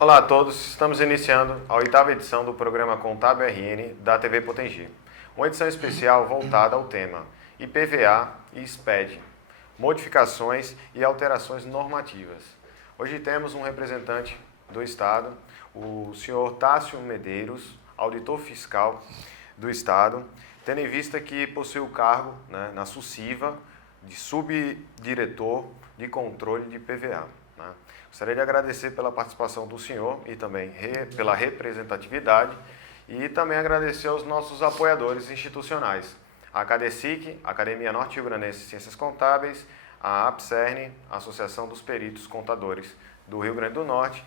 Olá a todos, estamos iniciando a 8ª edição do programa Contábil RN da TV Potengi. Uma edição especial voltada ao tema IPVA e SPED, modificações e alterações normativas. Hoje temos um representante do Estado, o senhor Tássio Medeiros, auditor fiscal do Estado, tendo em vista que possui o cargo na SUSIVA de subdiretor de controle de IPVA. Gostaria de agradecer pela participação do senhor e também pela representatividade e também agradecer aos nossos apoiadores institucionais, a ACADESIC, Academia Norte Rio Grandense de Ciências Contábeis, a APCERN, Associação dos Peritos Contadores do Rio Grande do Norte,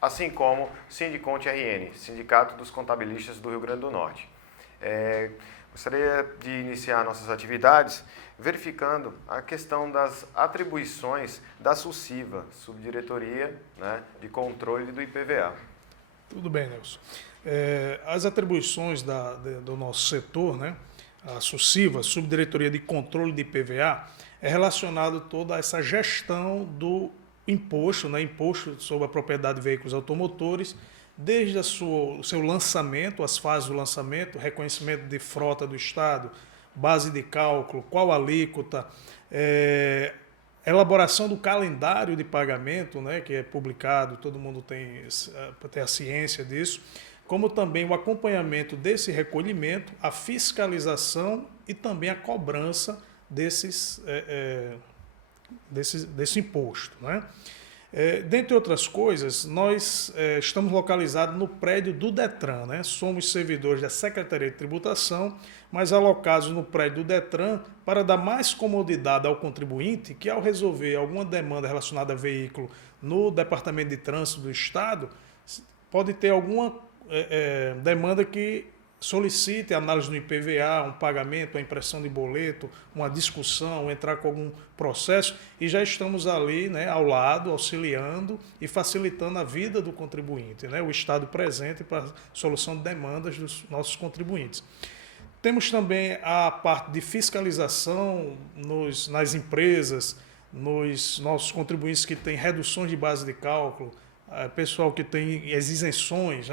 assim como Sindiconte RN, Sindicato dos Contabilistas do Rio Grande do Norte. Gostaria de iniciar nossas atividades verificando a questão das atribuições da SUSIVA, Subdiretoria de Controle do IPVA. Tudo bem, Nelson. As atribuições do nosso setor, a SUSIVA, Subdiretoria de Controle de IPVA, é relacionado toda a essa gestão do imposto, imposto sobre a propriedade de veículos automotores, desde o seu lançamento, as fases do lançamento, reconhecimento de frota do Estado, base de cálculo, qual alíquota, elaboração do calendário de pagamento, que é publicado, todo mundo tem a ciência disso, como também o acompanhamento desse recolhimento, a fiscalização e também a cobrança desse imposto. Dentre outras coisas, nós estamos localizados no prédio do DETRAN, somos servidores da Secretaria de Tributação, mas alocados no prédio do DETRAN para dar mais comodidade ao contribuinte que, ao resolver alguma demanda relacionada a veículo no Departamento de Trânsito do Estado, pode ter alguma demanda que solicite análise no IPVA, um pagamento, uma impressão de boleto, uma discussão, entrar com algum processo, e já estamos ali ao lado, auxiliando e facilitando a vida do contribuinte, o Estado presente para a solução de demandas dos nossos contribuintes. Temos também a parte de fiscalização nas empresas, nos nossos contribuintes que têm reduções de base de cálculo, pessoal que tem as isenções,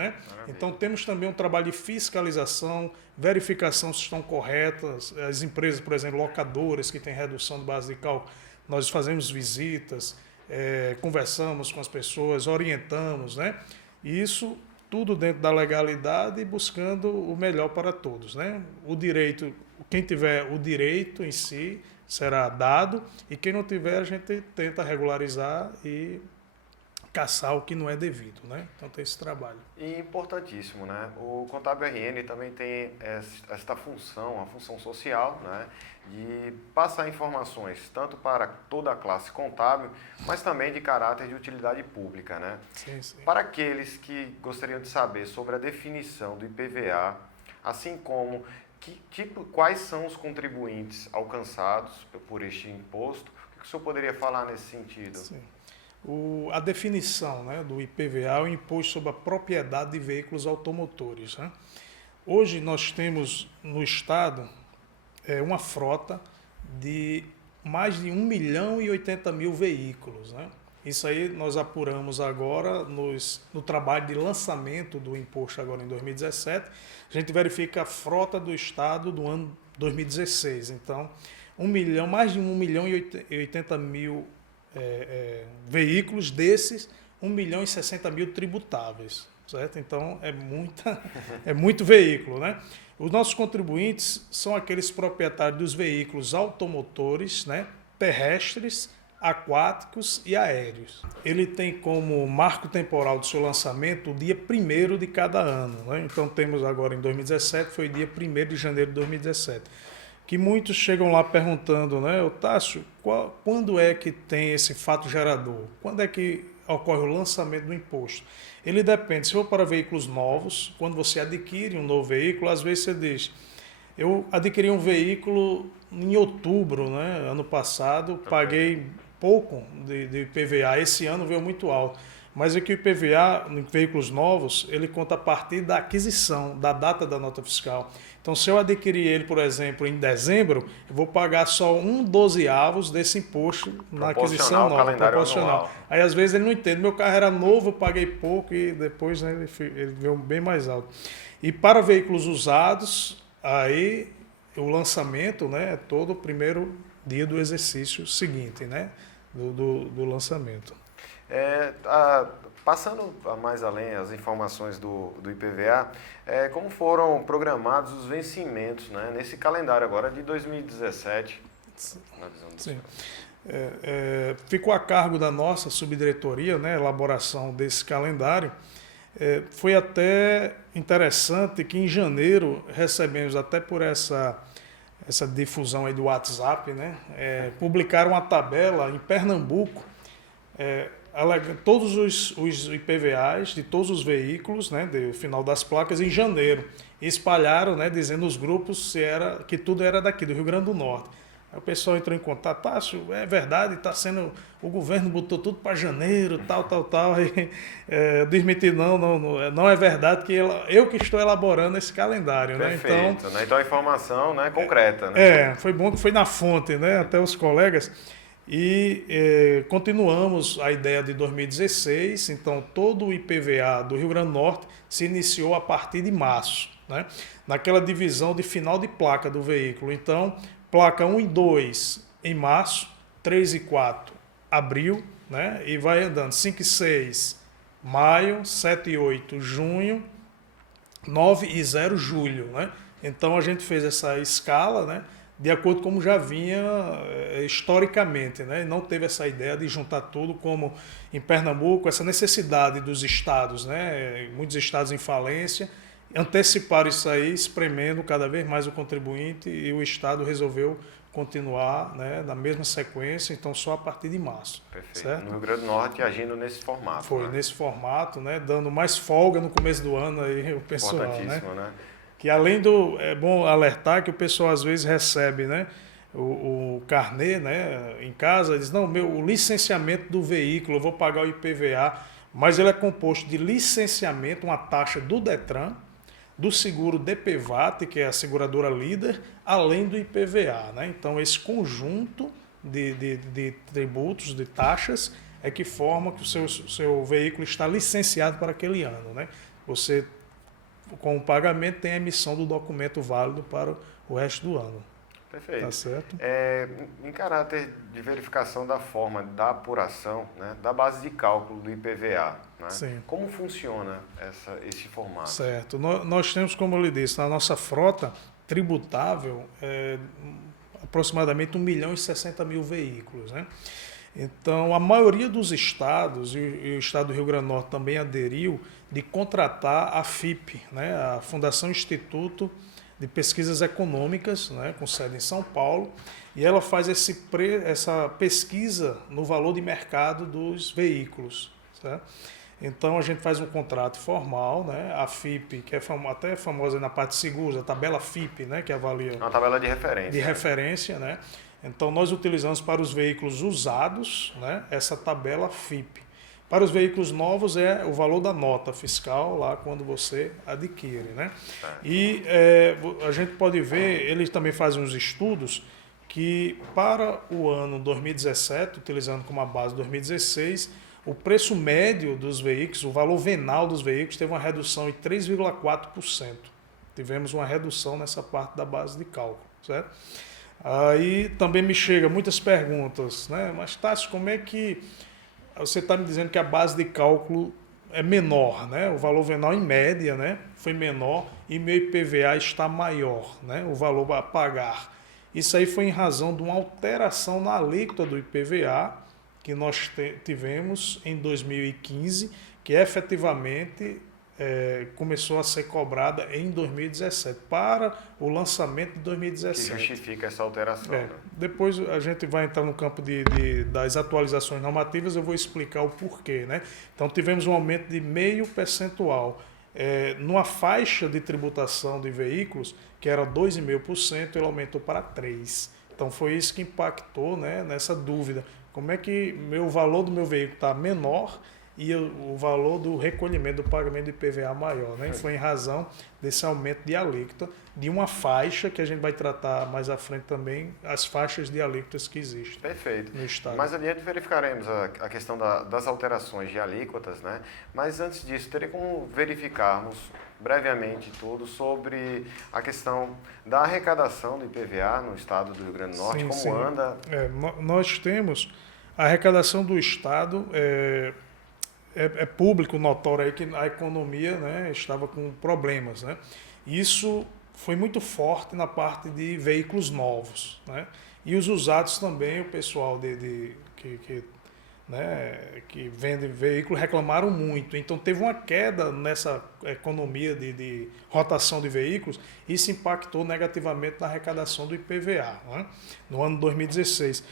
Então temos também um trabalho de fiscalização, verificação se estão corretas, as empresas, por exemplo, locadoras que têm redução de base de cálculo, nós fazemos visitas, conversamos com as pessoas, orientamos, E isso tudo dentro da legalidade e buscando o melhor para todos, O direito, quem tiver o direito em si será dado e quem não tiver a gente tenta regularizar e caçar o que não é devido, Então tem esse trabalho. E importantíssimo, O Contábil RN também tem esta função, a função social, de passar informações tanto para toda a classe contábil, mas também de caráter de utilidade pública, Sim. Para aqueles que gostariam de saber sobre a definição do IPVA, assim como quais são os contribuintes alcançados por este imposto, o que o senhor poderia falar nesse sentido? Sim. A definição do IPVA é o Imposto sobre a Propriedade de Veículos Automotores. Hoje nós temos no Estado uma frota de mais de 1.080.000 veículos. Isso aí nós apuramos agora no trabalho de lançamento do imposto agora em 2017. A gente verifica a frota do Estado do ano 2016. Então, mais de 1.080.000 veículos, desses 1.060.000 tributáveis, certo? Então é muito veículo, Os nossos contribuintes são aqueles proprietários dos veículos automotores, terrestres, aquáticos e aéreos. Ele tem como marco temporal do seu lançamento o dia 1º de cada ano, Então temos agora em 2017, foi dia 1º de janeiro de 2017. Que muitos chegam lá perguntando, Tássio, quando é que tem esse fato gerador? Quando é que ocorre o lançamento do imposto? Ele depende, se for para veículos novos, quando você adquire um novo veículo, às vezes você diz, eu adquiri um veículo em outubro, ano passado, paguei pouco de IPVA, esse ano veio muito alto. Mas é que o IPVA, em veículos novos, ele conta a partir da aquisição, da data da nota fiscal. Então, se eu adquirir ele, por exemplo, em dezembro, eu vou pagar só um dozeavos desse imposto na aquisição nova, proporcional. Anual. Aí, às vezes, ele não entende. Meu carro era novo, eu paguei pouco e depois, né, ele veio bem mais alto. E para veículos usados, aí o lançamento, né, é todo o primeiro dia do exercício seguinte, né, do lançamento. Passando mais além as informações do IPVA, como foram programados os vencimentos, né, nesse calendário agora de 2017? Sim. Ficou a cargo da nossa subdiretoria, né, a elaboração desse calendário. Foi até interessante que em janeiro recebemos, até por essa difusão aí do WhatsApp, né, publicaram uma tabela em Pernambuco, todos os IPVAs de todos os veículos, né, do final das placas em janeiro. E espalharam, né, dizendo nos grupos que tudo era daqui, do Rio Grande do Norte. Aí o pessoal entrou em contato, Tássio, é verdade, o governo botou tudo para janeiro, tal. E, desmentir, não é verdade, que eu que estou elaborando esse calendário. Perfeito, né? Então a informação, né, concreta. Né? Foi bom que foi na fonte, né, até os colegas. E continuamos a ideia de 2016, então todo o IPVA do Rio Grande do Norte se iniciou a partir de março, né? Naquela divisão de final de placa do veículo. Então, placa 1 e 2 em março, 3 e 4 abril, né? E vai andando 5 e 6 maio, 7 e 8 junho, 9 e 0 julho, né? Então a gente fez essa escala, né, de acordo com como já vinha historicamente, né? Não teve essa ideia de juntar tudo como em Pernambuco, essa necessidade dos estados, né? Muitos estados em falência, anteciparam isso aí, espremendo cada vez mais o contribuinte, e o estado resolveu continuar, né, na mesma sequência, então só a partir de março. Perfeito. Certo? No Rio Grande do Norte agindo nesse formato. Foi, né? Nesse formato, né, dando mais folga no começo do ano aí o pessoal, né? Que além é bom alertar que o pessoal às vezes recebe, né, o carnê, né, em casa, diz, não, o licenciamento do veículo, eu vou pagar o IPVA, mas ele é composto de licenciamento, uma taxa do Detran, do seguro DPVAT, que é a seguradora líder, além do IPVA, né? Então esse conjunto de tributos, de taxas, é que forma que o seu veículo está licenciado para aquele ano, né? Você, com o pagamento, tem a emissão do documento válido para o resto do ano. Perfeito. Tá certo? Em caráter de verificação da forma da apuração, né, da base de cálculo do IPVA, né? Sim. Como funciona esse formato? Certo. Nós temos, como eu lhe disse, na nossa frota tributável, aproximadamente 1.060.000 veículos, né? Então, a maioria dos estados, e o estado do Rio Grande do Norte também aderiu, de contratar a FIP, né, a Fundação Instituto de Pesquisas Econômicas, né, com sede em São Paulo, e ela faz essa pesquisa no valor de mercado dos veículos. Certo? Então, a gente faz um contrato formal, né, a FIP, que é até famosa na parte de seguros, a tabela FIP, né, que avalia... É uma tabela de referência. De referência, né? Então, nós utilizamos para os veículos usados, né, essa tabela FIP. Para os veículos novos é o valor da nota fiscal lá quando você adquire, né? E a gente pode ver, eles também fazem uns estudos que para o ano 2017, utilizando como a base 2016, o preço médio dos veículos, o valor venal dos veículos teve uma redução em 3,4%. Tivemos uma redução nessa parte da base de cálculo, certo? Aí também me chegam muitas perguntas, né? Mas Tássio, como é que você está me dizendo que a base de cálculo é menor, né? O valor venal em média, né, foi menor e meu IPVA está maior, né? O valor a pagar. Isso aí foi em razão de uma alteração na alíquota do IPVA que nós tivemos em 2015, que efetivamente começou a ser cobrada em 2017, para o lançamento de 2017. Que justifica essa alteração. Né? Depois a gente vai entrar no campo das atualizações normativas, eu vou explicar o porquê. Né? Então tivemos um aumento de 0,5 percentual. Numa faixa de tributação de veículos, que era 2,5%, ele aumentou para 3%. Então foi isso que impactou, né, nessa dúvida. Como é que o valor do meu veículo está menor e o valor do recolhimento do pagamento do IPVA maior, né? Foi em razão desse aumento de alíquota de uma faixa que a gente vai tratar mais à frente também, as faixas de alíquotas que existem. Perfeito. No estado. Mais adiante verificaremos a questão das alterações de alíquotas, né? Mas antes disso, teria como verificarmos brevemente tudo sobre a questão da arrecadação do IPVA no estado do Rio Grande do Norte, Sim, como sim. anda? Nós temos a arrecadação do estado, é público, notório aí que a economia, né, estava com problemas, né? Isso foi muito forte na parte de veículos novos, né? E os usados também, o pessoal que vende veículo reclamaram muito. Então teve uma queda nessa economia de rotação de veículos, e isso impactou negativamente na arrecadação do IPVA, né? No ano 2016.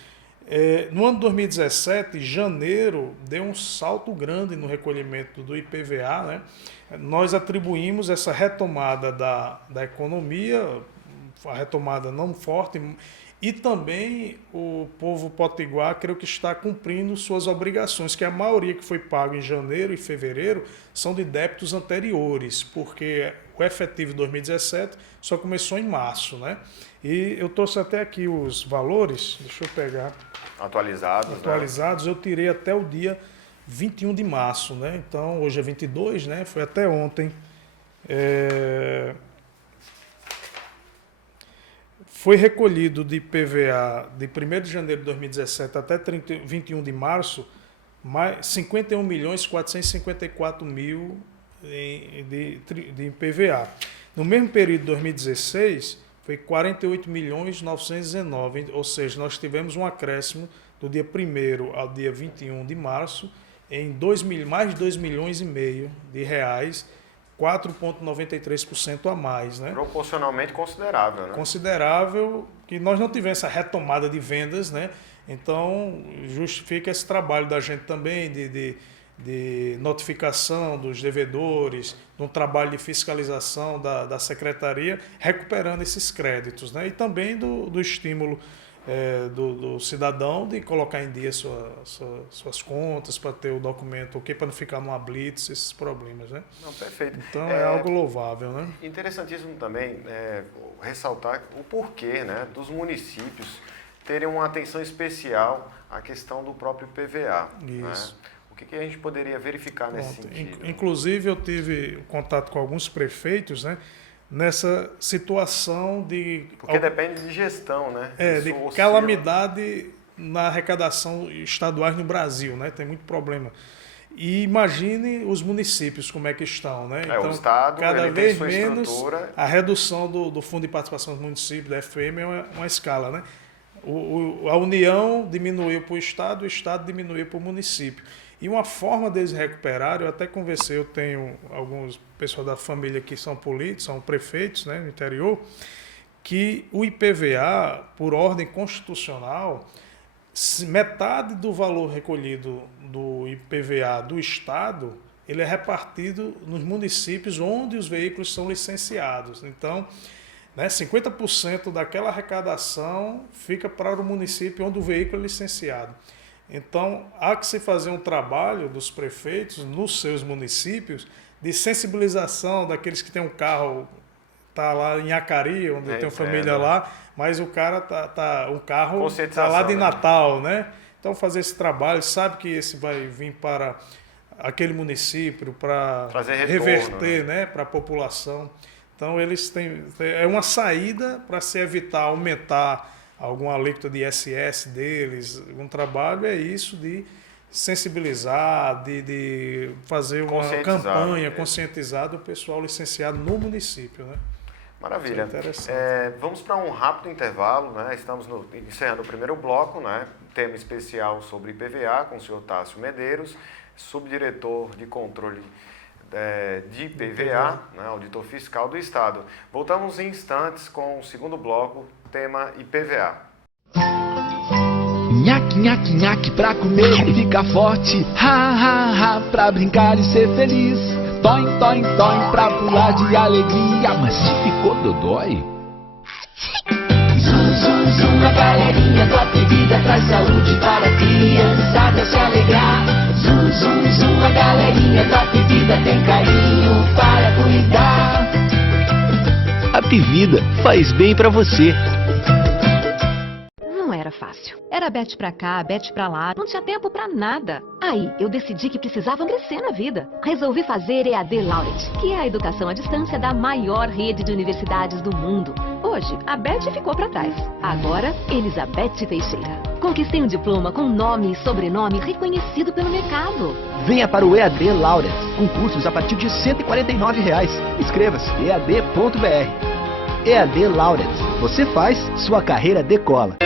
No ano 2017, janeiro, deu um salto grande no recolhimento do IPVA, né? Nós atribuímos essa retomada da economia, a retomada não forte, e também o povo potiguar, creio que está cumprindo suas obrigações, que a maioria que foi pago em janeiro e fevereiro são de débitos anteriores, porque o efetivo de 2017 só começou em março, né? E eu trouxe até aqui os valores, deixa eu pegar. Atualizados, né? Eu tirei até o dia 21 de março, né? Então, hoje é 22, né? Foi até ontem. Foi recolhido de IPVA de 1º de janeiro de 2017 até 21 de março, mais 51.454.000 de IPVA. No mesmo período de 2016, foi 48.919.000, ou seja, nós tivemos um acréscimo do dia 1º ao dia 21 de março em mais de 2,5 milhões de reais, 4,93% a mais, né? Proporcionalmente considerável, né? Considerável, que nós não tivemos essa retomada de vendas, né? Então, justifica esse trabalho da gente também de notificação dos devedores, de um trabalho de fiscalização da secretaria, recuperando esses créditos, né? E também do estímulo do cidadão de colocar em dia suas contas, para ter o documento, para não ficar numa blitz, esses problemas, né? Não, perfeito. Então é algo louvável, né? Interessantíssimo também ressaltar o porquê, né, dos municípios terem uma atenção especial à questão do próprio IPVA. Isso. Né? O que a gente poderia verificar nesse sentido? Inclusive, eu tive contato com alguns prefeitos, né, nessa situação de... Porque depende de gestão, né? De calamidade na arrecadação estaduais no Brasil, né? Tem muito problema. E imagine os municípios como é que estão, né? Então, o Estado, cada ele vez tem sua menos estrutura. A redução do Fundo de Participação dos Municípios, da FM, é uma escala, né? A União diminuiu para o Estado diminuiu para o município. E uma forma deles recuperarem, eu até conversei, eu tenho alguns pessoas da família que são políticos, são prefeitos, né, no interior, que o IPVA, por ordem constitucional, metade do valor recolhido do IPVA do Estado, ele é repartido nos municípios onde os veículos são licenciados. Então, 50% daquela arrecadação fica para o município onde o veículo é licenciado. Então, há que se fazer um trabalho dos prefeitos nos seus municípios de sensibilização daqueles que têm um carro, tá lá em Acari, onde tem uma família lá, mas o cara um carro tá lá de Natal, né? Então, fazer esse trabalho, sabe que esse vai vir para aquele município para reverter, né, para a população. Então, eles têm uma saída para se evitar aumentar alguma alíquota de ISS deles. Um trabalho é isso, de sensibilizar, de fazer uma campanha conscientizada do pessoal licenciado no município, né? Maravilha. Vamos para um rápido intervalo, né? Estamos encerrando o primeiro bloco, né? Tema especial sobre IPVA com o senhor Tássio Medeiros, subdiretor de controle de IPVA, né? Auditor fiscal do Estado. Voltamos em instantes com o segundo bloco, tema IPVA. Nhaque, nhaque, nhaque pra comer e ficar forte. Ha, ha, ha, pra brincar e ser feliz. Toim, toim, toim, pra pular de alegria. Mas se ficou dodói? Zum, zum, zum, a galerinha do Apevida traz saúde para a criançada se alegrar. Zum, zum, zum, a galerinha da Apvida tem carinho para cuidar. Apvida faz bem pra você. Não era fácil. Era bete pra cá, bete pra lá, não tinha tempo pra nada. Aí, eu decidi que precisava crescer na vida. Resolvi fazer EAD Laureate, que é a educação à distância da maior rede de universidades do mundo. Hoje, a Beth ficou pra trás. Agora, Elizabeth Teixeira. Conquistei um diploma com nome e sobrenome reconhecido pelo mercado. Venha para o EAD Laureate, com cursos a partir de R$ 149. Inscreva-se ead.br. EAD Laureate. Você faz, sua carreira decola.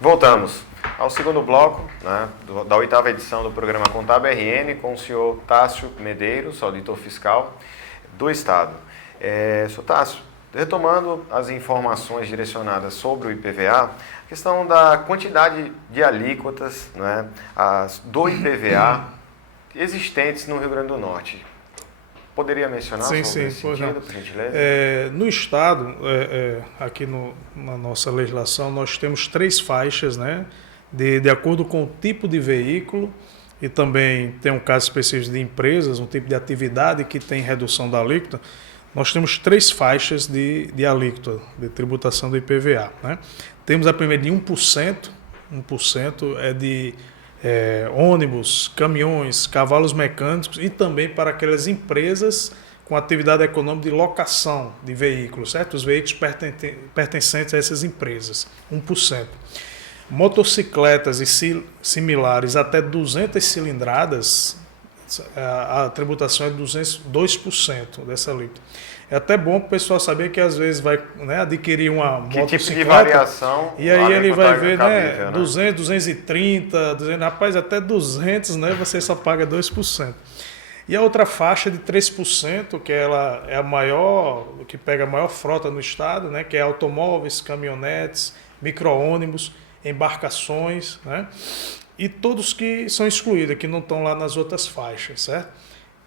Voltamos ao segundo bloco, né, da 8ª edição do programa Contábil RN, com o senhor Tássio Medeiros, auditor fiscal do Estado. Senhor Tássio, retomando as informações direcionadas sobre o IPVA, a questão da quantidade de alíquotas, né, do IPVA existentes no Rio Grande do Norte. Poderia mencionar sobre esse sentido, por gentileza? No Estado, aqui na nossa legislação, nós temos 3 faixas, né, de acordo com o tipo de veículo, e também tem um caso específico de empresas, um tipo de atividade que tem redução da alíquota. Nós temos 3 faixas de alíquota, de tributação do IPVA. Né? Temos a primeira de 1%, 1% é de ônibus, caminhões, cavalos mecânicos e também para aquelas empresas com atividade econômica de locação de veículos, certo? Os veículos pertencentes a essas empresas, 1%. Motocicletas e similares até 200 cilindradas, a tributação é 2% dessa alíquota. É até bom para o pessoal saber que às vezes vai, né, adquirir uma motocicleta tipo de variação, e aí ele vai ver, cabível, né, 200, 230, 200, rapaz, até 200, né, você só paga 2%. E a outra faixa de 3%, que ela é a maior, que pega a maior frota no estado, né, que é automóveis, caminhonetes, micro-ônibus, embarcações, né, e todos que são excluídos, que não estão lá nas outras faixas, certo?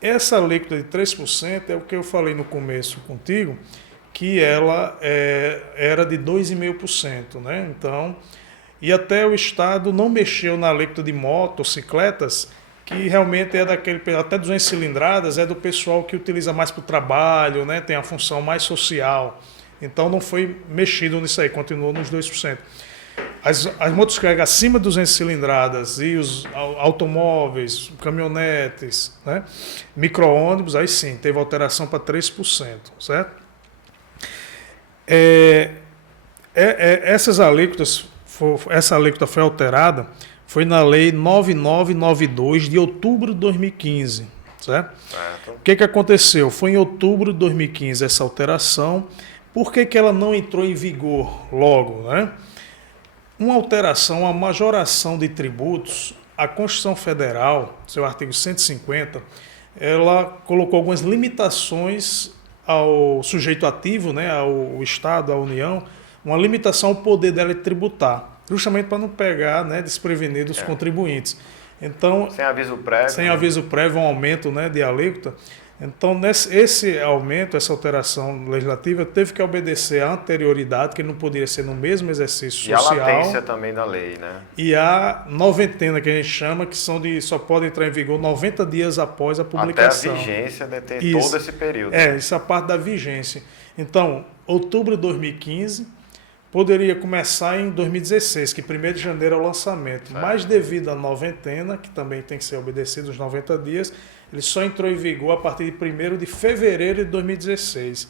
Essa alíquota de 3% é o que eu falei no começo contigo, que ela era de 2,5%, né? Então, e até o Estado não mexeu na alíquota de motocicletas, que realmente é daquele, até 200 cilindradas, é do pessoal que utiliza mais para o trabalho, né? Tem a função mais social. Então não foi mexido nisso aí, continuou nos 2%. As motocicletas acima de 200 cilindradas e os automóveis, caminhonetes, né, micro-ônibus, aí sim, teve alteração para 3%, certo? Essas alíquotas, essa alíquota foi alterada, foi na Lei 9992 de outubro de 2015, certo? O que aconteceu? Foi em outubro de 2015 essa alteração. Por que ela não entrou em vigor logo, né? Uma alteração, uma majoração de tributos, a Constituição Federal, seu artigo 150, ela colocou algumas limitações ao sujeito ativo, né, ao Estado, à União, uma limitação ao poder dela de tributar, justamente para não pegar, né, desprevenidos os contribuintes. Então, sem aviso prévio. Sem aviso prévio, um aumento, né, de alíquota. Então, esse aumento, essa alteração legislativa, teve que obedecer à anterioridade, que não poderia ser no mesmo exercício social. E a latência também da lei, né? E a noventena, que a gente chama, que só pode entrar em vigor 90 dias após a publicação. Até a vigência de ter todo esse período. Isso é a parte da vigência. Então, outubro de 2015, poderia começar em 2016, que 1º de janeiro é o lançamento. Certo. Mas devido à noventena, que também tem que ser obedecido os 90 dias, ele só entrou em vigor a partir de 1º de fevereiro de 2016.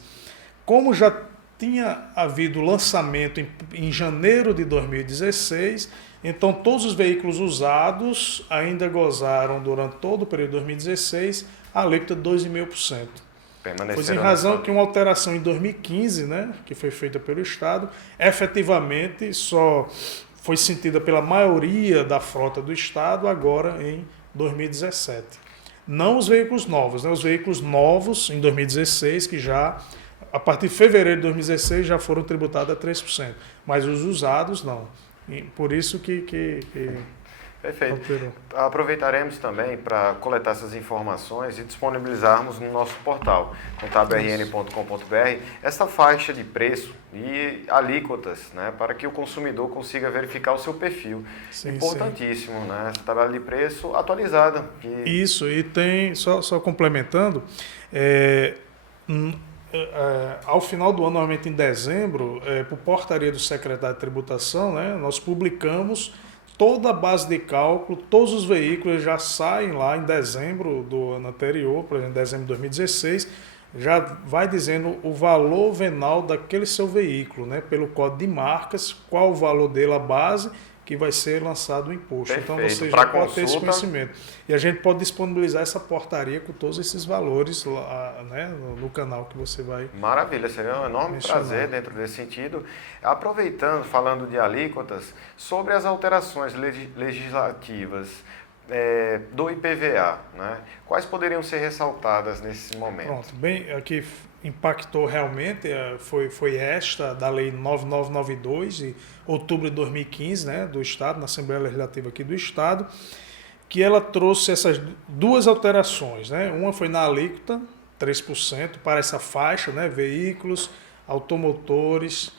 Como já tinha havido lançamento em janeiro de 2016, então todos os veículos usados ainda gozaram durante todo o período de 2016 a alíquota de 2,5%. Pois em razão que uma alteração em 2015, né, que foi feita pelo Estado, efetivamente só foi sentida pela maioria da frota do Estado agora em 2017. Não os veículos novos, né? Os veículos novos em 2016, que já, a partir de fevereiro de 2016, já foram tributados a 3%. Mas os usados, não. E por isso que Perfeito. alterou. Aproveitaremos também para coletar essas informações e disponibilizarmos no nosso portal, contabrn.com.br, essa faixa de preço e alíquotas, né, para que o consumidor consiga verificar o seu perfil. Sim, importantíssimo, sim. Né, essa tabela de preço atualizada. Isso, e tem, só complementando, ao final do ano, normalmente em dezembro, por portaria do secretário de tributação, né, nós publicamos toda a base de cálculo, todos os veículos já saem lá em dezembro do ano anterior, por exemplo, dezembro de 2016, já vai dizendo o valor venal daquele seu veículo, né, pelo código de marcas, qual o valor dele, a base, que vai ser lançado o imposto. Perfeito. Então você já pode ter esse conhecimento. E a gente pode disponibilizar essa portaria com todos esses valores lá, né, no canal que você vai... Maravilha, seria um enorme prazer dentro desse sentido. Aproveitando, falando de alíquotas, sobre as alterações legislativas do IPVA, né? Quais poderiam ser ressaltadas nesse momento? Pronto, bem, aqui impactou realmente, foi esta da Lei 9992, de outubro de 2015, né, do Estado, na Assembleia Legislativa aqui do Estado, que ela trouxe essas duas alterações, né? Uma foi na alíquota, 3%, para essa faixa, né, veículos, automotores,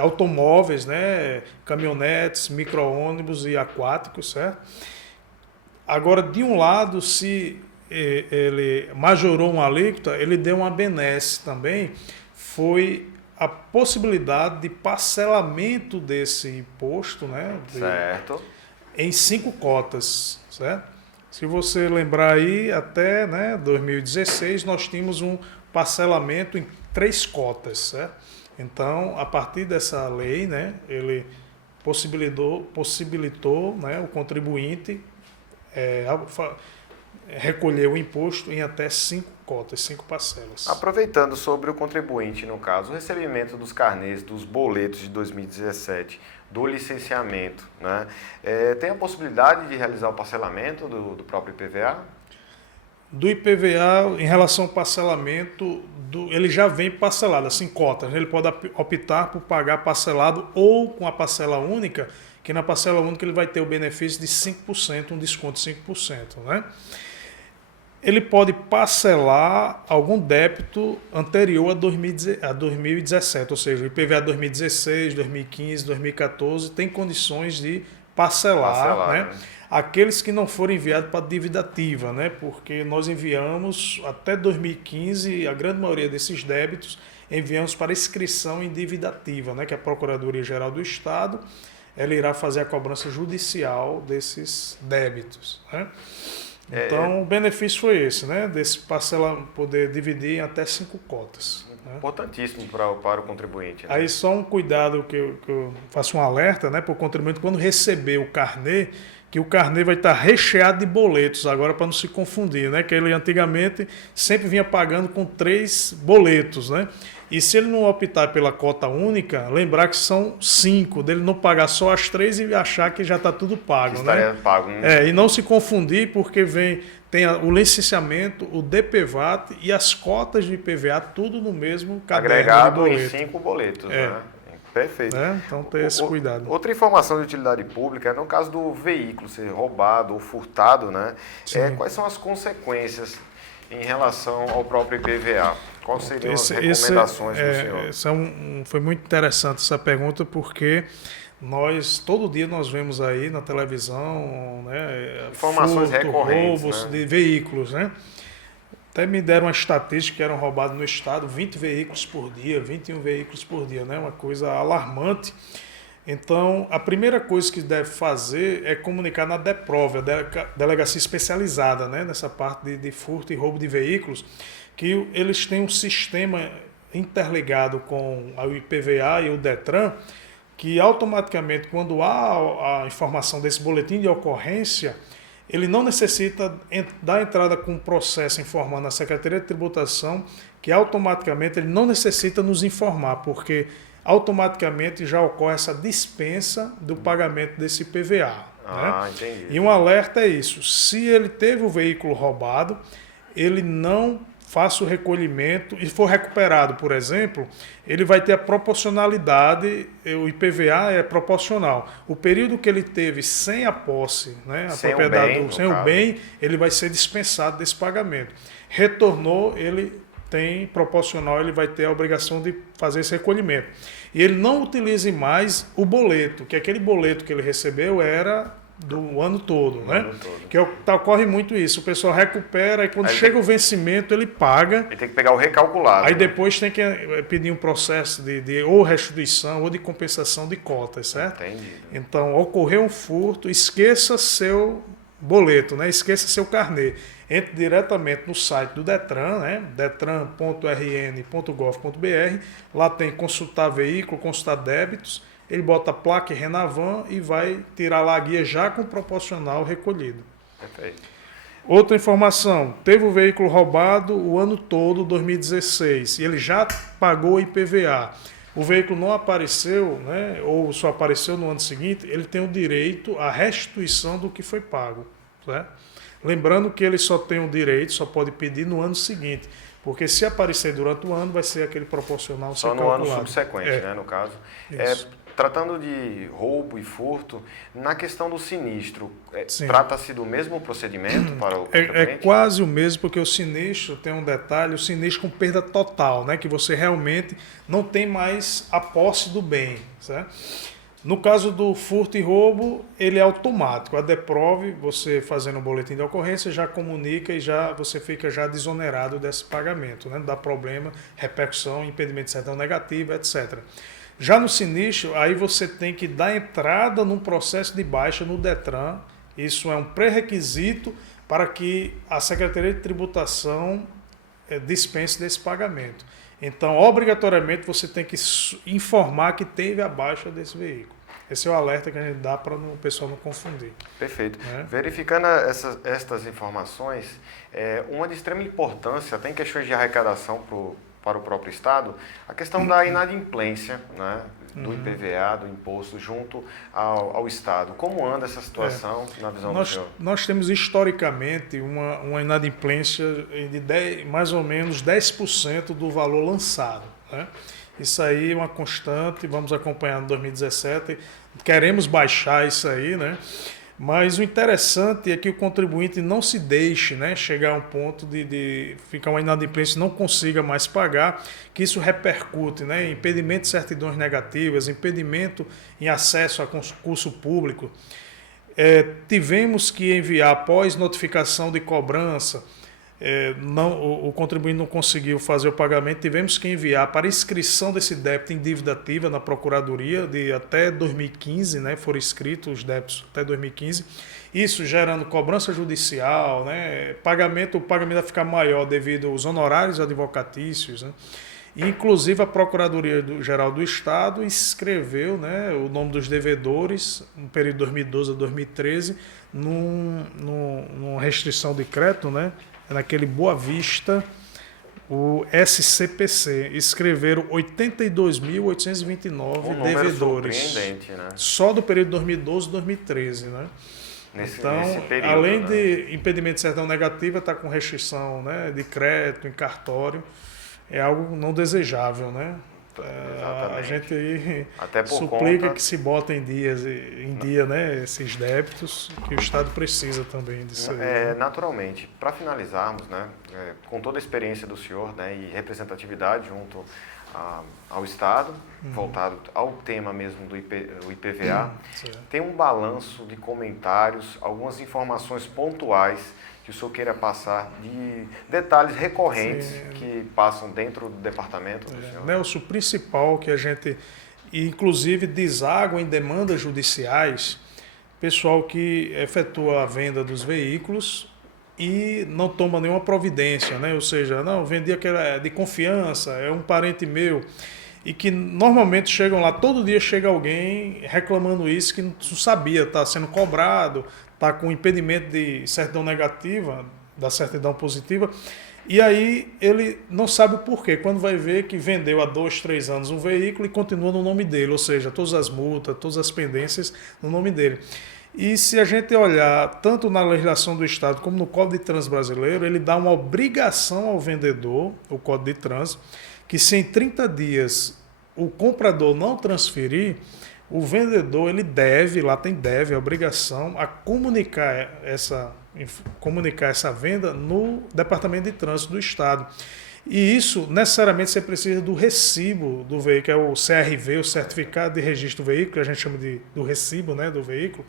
automóveis, né, caminhonetes, micro-ônibus e aquáticos, certo? Agora, de um lado, se ele majorou uma alíquota, ele deu uma benesse também, foi a possibilidade de parcelamento desse imposto, né, certo, em 5 cotas, certo? Se você lembrar aí, até, né, 2016, nós tínhamos um parcelamento em 3 cotas, certo? Então, a partir dessa lei, né, ele possibilitou, né, o contribuinte recolher o imposto em até 5 cotas, 5 parcelas. Aproveitando sobre o contribuinte, no caso, o recebimento dos carnês, dos boletos de 2017, do licenciamento, né, tem a possibilidade de realizar o parcelamento do próprio IPVA? Do IPVA, em relação ao parcelamento, ele já vem parcelado, assim, cotas. Ele pode optar por pagar parcelado ou com a parcela única, que na parcela única ele vai ter o benefício de 5%, um desconto de 5%, né? Ele pode parcelar algum débito anterior a 2017, ou seja, o IPVA 2016, 2015, 2014 tem condições de parcelar, né? Aqueles que não foram enviados para dívida ativa, né? Porque nós enviamos até 2015, a grande maioria desses débitos, enviamos para inscrição em dívida ativa, né? Que é a Procuradoria-Geral do Estado, ela irá fazer a cobrança judicial desses débitos, né? Então, o benefício foi esse, né? Desse poder dividir em até 5 cotas. Né? Importantíssimo para o contribuinte. Né? Aí só um cuidado que eu faço um alerta, né, para o contribuinte, quando receber o carnê, que o carnê vai estar recheado de boletos, agora para não se confundir, né? Que ele antigamente sempre vinha pagando com 3 boletos, né? E se ele não optar pela cota única, lembrar que são 5, dele não pagar só as 3 e achar que já está tudo pago, né? Pago, né? E não se confundir, porque tem o licenciamento, o DPVAT e as cotas de IPVA, tudo no mesmo caderno agregado de boleto. em 5 boletos, né? Perfeito. Né? Então, ter esse cuidado. Outra informação de utilidade pública é no caso do veículo ser roubado ou furtado, né? Quais são as consequências em relação ao próprio IPVA? Quais seriam as recomendações do senhor? Foi muito interessante essa pergunta, porque todo dia nós vemos aí na televisão, né, informações recorrentes, roubos, né, de veículos, né? Até me deram uma estatística que eram roubados no estado 20 veículos por dia, 21 veículos por dia, né? Uma coisa alarmante. Então, a primeira coisa que deve fazer é comunicar na DEPROV, a delegacia especializada, né, nessa parte de furto e roubo de veículos, que eles têm um sistema interligado com o IPVA e o DETRAN, que automaticamente, quando há a informação desse boletim de ocorrência, ele não necessita dar entrada com um processo informando a Secretaria de Tributação, que automaticamente ele não necessita nos informar, porque automaticamente já ocorre essa dispensa do pagamento desse IPVA. Né? Entendi. E um alerta é isso: se ele teve o veículo roubado, ele não faça o recolhimento e for recuperado, por exemplo, ele vai ter a proporcionalidade, o IPVA é proporcional. O período que ele teve sem a posse, né, a propriedade, sem o bem, ele vai ser dispensado desse pagamento. Retornou, ele tem proporcional, ele vai ter a obrigação de fazer esse recolhimento. E ele não utilize mais o boleto, que aquele boleto que ele recebeu era do ano todo, né? Que ocorre muito isso. O pessoal recupera e quando chega o vencimento ele paga. Ele tem que pegar o recalculado. Aí depois tem que pedir um processo de ou restituição ou de compensação de cotas, certo? Entendido. Então, ocorreu um furto, esqueça seu boleto, né? Esqueça seu carnê. Entre diretamente no site do DETRAN, né? detran.rn.gov.br. Lá tem consultar veículo, consultar débitos. Ele bota a placa e Renavan e vai tirar lá a guia já com proporcional recolhido. Perfeito. Outra informação: teve o veículo roubado o ano todo, 2016, e ele já pagou o IPVA. O veículo não apareceu, né, ou só apareceu no ano seguinte, ele tem o direito à restituição do que foi pago. Certo? Lembrando que ele só tem o direito, só pode pedir no ano seguinte, porque se aparecer durante o ano, vai ser aquele proporcional só no ano subsequente, né, no caso. Tratando de roubo e furto, na questão do sinistro, trata-se do mesmo procedimento para o contribuinte? É quase o mesmo, porque o sinistro tem um detalhe, o sinistro com perda total, né, que você realmente não tem mais a posse do bem. Certo? No caso do furto e roubo, ele é automático. A DEPROV, você fazendo um boletim de ocorrência, já comunica e você fica já desonerado desse pagamento. Né? Não dá problema, repercussão, impedimento de certidão negativa, etc. Já no sinistro, aí você tem que dar entrada num processo de baixa no DETRAN. Isso é um pré-requisito para que a Secretaria de Tributação dispense desse pagamento. Então, obrigatoriamente, você tem que informar que teve a baixa desse veículo. Esse é o alerta que a gente dá para o pessoal não confundir. Perfeito. Né? Verificando estas informações, uma de extrema importância, até em questões de arrecadação para o próprio Estado, a questão da inadimplência, né, do IPVA, do imposto, junto ao Estado. Como anda essa situação na visão do senhor? Nós temos historicamente uma inadimplência de mais ou menos 10% do valor lançado. Né? Isso aí é uma constante, vamos acompanhar em 2017, queremos baixar isso aí, né? Mas o interessante é que o contribuinte não se deixe, né, chegar a um ponto de ficar uma inadimplência e não consiga mais pagar, que isso repercute, né, em impedimento de certidões negativas, impedimento em acesso a concurso público. Tivemos que enviar, após notificação de cobrança, o contribuinte não conseguiu fazer o pagamento, tivemos que enviar para inscrição desse débito em dívida ativa na Procuradoria de até 2015, né, foram inscritos os débitos até 2015, isso gerando cobrança judicial, né, o pagamento vai ficar maior devido aos honorários advocatícios, né, e, inclusive a Procuradoria-Geral do Estado escreveu, né, o nome dos devedores no período de 2012 a 2013 numa restrição de crédito, né, naquele Boa Vista, o SCPC, escreveram 82.829 devedores. Né? Só do período 2012 e 2013. Né? Nesse período, além, né, de impedimento de certidão negativa, está com restrição, né, de crédito em cartório. É algo não desejável. Né? Exatamente. A gente aí Até por suplica conta... que se bota em dia, né, esses débitos, que o Estado precisa também disso aí. Né? Naturalmente, para finalizarmos, né, com toda a experiência do senhor, né, e representatividade junto ao Estado, voltado ao tema mesmo do IPVA, tem um balanço de comentários, algumas informações pontuais que o senhor queira passar, de detalhes recorrentes que passam dentro do departamento do senhor? Nelson, o principal que a gente, inclusive, deságua em demandas judiciais, pessoal que efetua a venda dos veículos e não toma nenhuma providência, né? Ou seja, não, vendi aquela de confiança, é um parente meu, e que normalmente chegam lá, todo dia chega alguém reclamando isso, que não sabia, está sendo cobrado, está com impedimento de certidão negativa, da certidão positiva, e aí ele não sabe o porquê, quando vai ver que vendeu há 2, 3 anos um veículo e continua no nome dele, ou seja, todas as multas, todas as pendências no nome dele. E se a gente olhar tanto na legislação do Estado como no Código de Trânsito brasileiro, ele dá uma obrigação ao vendedor, o Código de Trânsito, que se em 30 dias o comprador não transferir, o vendedor ele deve, lá tem deve, a obrigação a comunicar essa venda no Departamento de Trânsito do Estado. E isso, necessariamente, você precisa do recibo do veículo, que é o CRV, o Certificado de Registro do Veículo, que a gente chama do recibo, né, do veículo,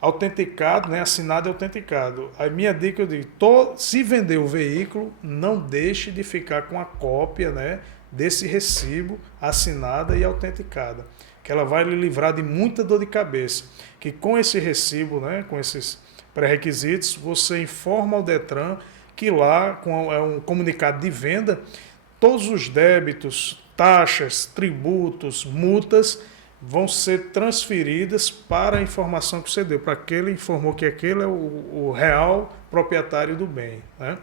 autenticado, né, assinado e autenticado. A minha dica, eu digo, se vender o veículo, não deixe de ficar com a cópia, né, desse recibo assinada e autenticada, que ela vai lhe livrar de muita dor de cabeça, que com esse recibo, né, com esses pré-requisitos, você informa ao Detran que lá, é um comunicado de venda, todos os débitos, taxas, tributos, multas, vão ser transferidas para a informação que você deu, para aquele informou que aquele é o real proprietário do bem. Né?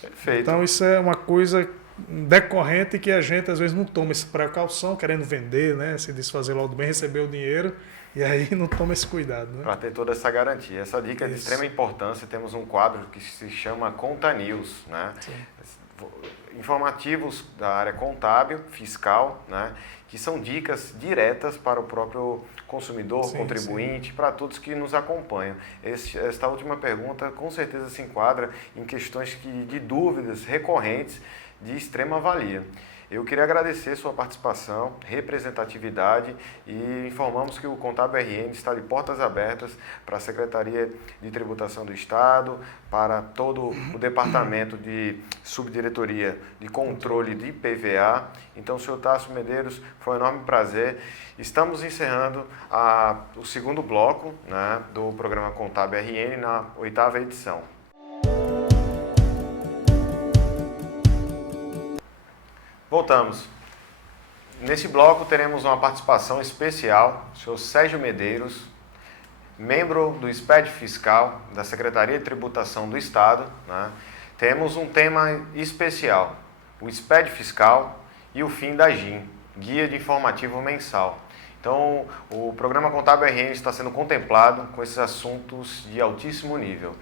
Perfeito. Então isso é uma coisa decorrente que a gente às vezes não toma essa precaução, querendo vender, né? Se desfazer logo do bem, receber o dinheiro, e aí não toma esse cuidado. Né? Para ter toda essa garantia. Essa dica é de extrema importância. Temos um quadro que se chama Conta News, né? Informativos da área contábil, fiscal, né? Que são dicas diretas para o próprio consumidor, contribuinte, para todos que nos acompanham. Esta última pergunta com certeza se enquadra em questões de dúvidas recorrentes de extrema valia. Eu queria agradecer sua participação, representatividade, e informamos que o Contábil RN está de portas abertas para a Secretaria de Tributação do Estado, para todo o Departamento de Subdiretoria de Controle de IPVA. Então, senhor Tássio Medeiros, foi um enorme prazer. Estamos encerrando o segundo bloco, né, do programa Contábil RN na 8ª edição. Voltamos. Nesse bloco teremos uma participação especial do senhor Sérgio Medeiros, membro do SPED Fiscal da Secretaria de Tributação do Estado. Né? Temos um tema especial, o SPED Fiscal e o fim da GIM, Guia de Informativo Mensal. Então, o programa Contábil RN está sendo contemplado com esses assuntos de altíssimo nível.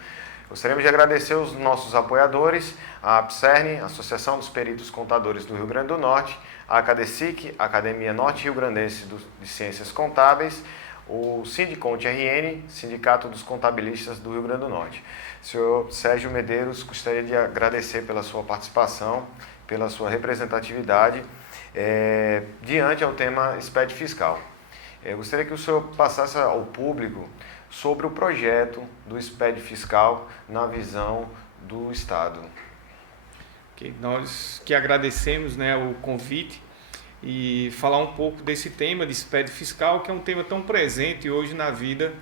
Gostaríamos de agradecer os nossos apoiadores, a APSERN, Associação dos Peritos Contadores do Rio Grande do Norte, a ACADESIC, Academia Norte Rio Grandense de Ciências Contábeis, o Sindicont RN, Sindicato dos Contabilistas do Rio Grande do Norte. Senhor Sérgio Medeiros, gostaria de agradecer pela sua participação, pela sua representatividade diante ao tema SPED Fiscal. Eu gostaria que o senhor passasse ao público sobre o projeto do SPED Fiscal na visão do Estado. Nós que agradecemos, né, o convite e falar um pouco desse tema de SPED Fiscal, que é um tema tão presente hoje na vida,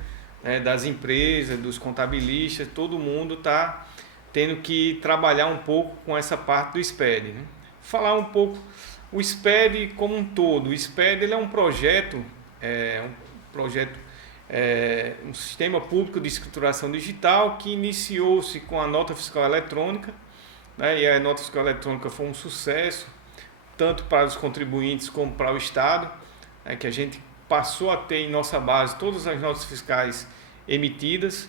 né, das empresas, dos contabilistas. Todo mundo está tendo que trabalhar um pouco com essa parte do SPED. Né? Falar um pouco o SPED como um todo. O SPED ele é um projeto, um sistema público de escrituração digital que iniciou-se com a nota fiscal eletrônica, né, e a nota fiscal eletrônica foi um sucesso, tanto para os contribuintes como para o Estado, né, que a gente passou a ter em nossa base todas as notas fiscais emitidas,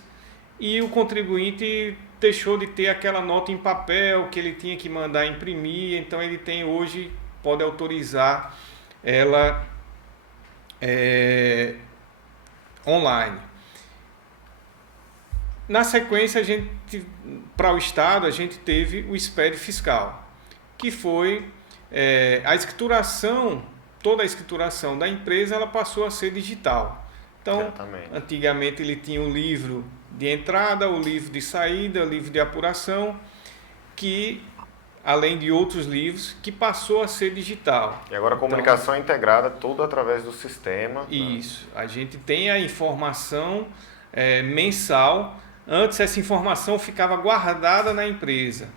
e o contribuinte deixou de ter aquela nota em papel que ele tinha que mandar imprimir. Então ele tem hoje, pode autorizar ela online. Na sequência, para o Estado, a gente teve o SPED fiscal, que foi a escrituração, toda a escrituração da empresa, ela passou a ser digital. Então, Exatamente. Antigamente ele tinha o livro de entrada, o livro de saída, o livro de apuração, que, além de outros livros, que passou a ser digital. E agora a comunicação é integrada tudo através do sistema. Isso. A gente tem a informação mensal. Antes essa informação ficava guardada na empresa,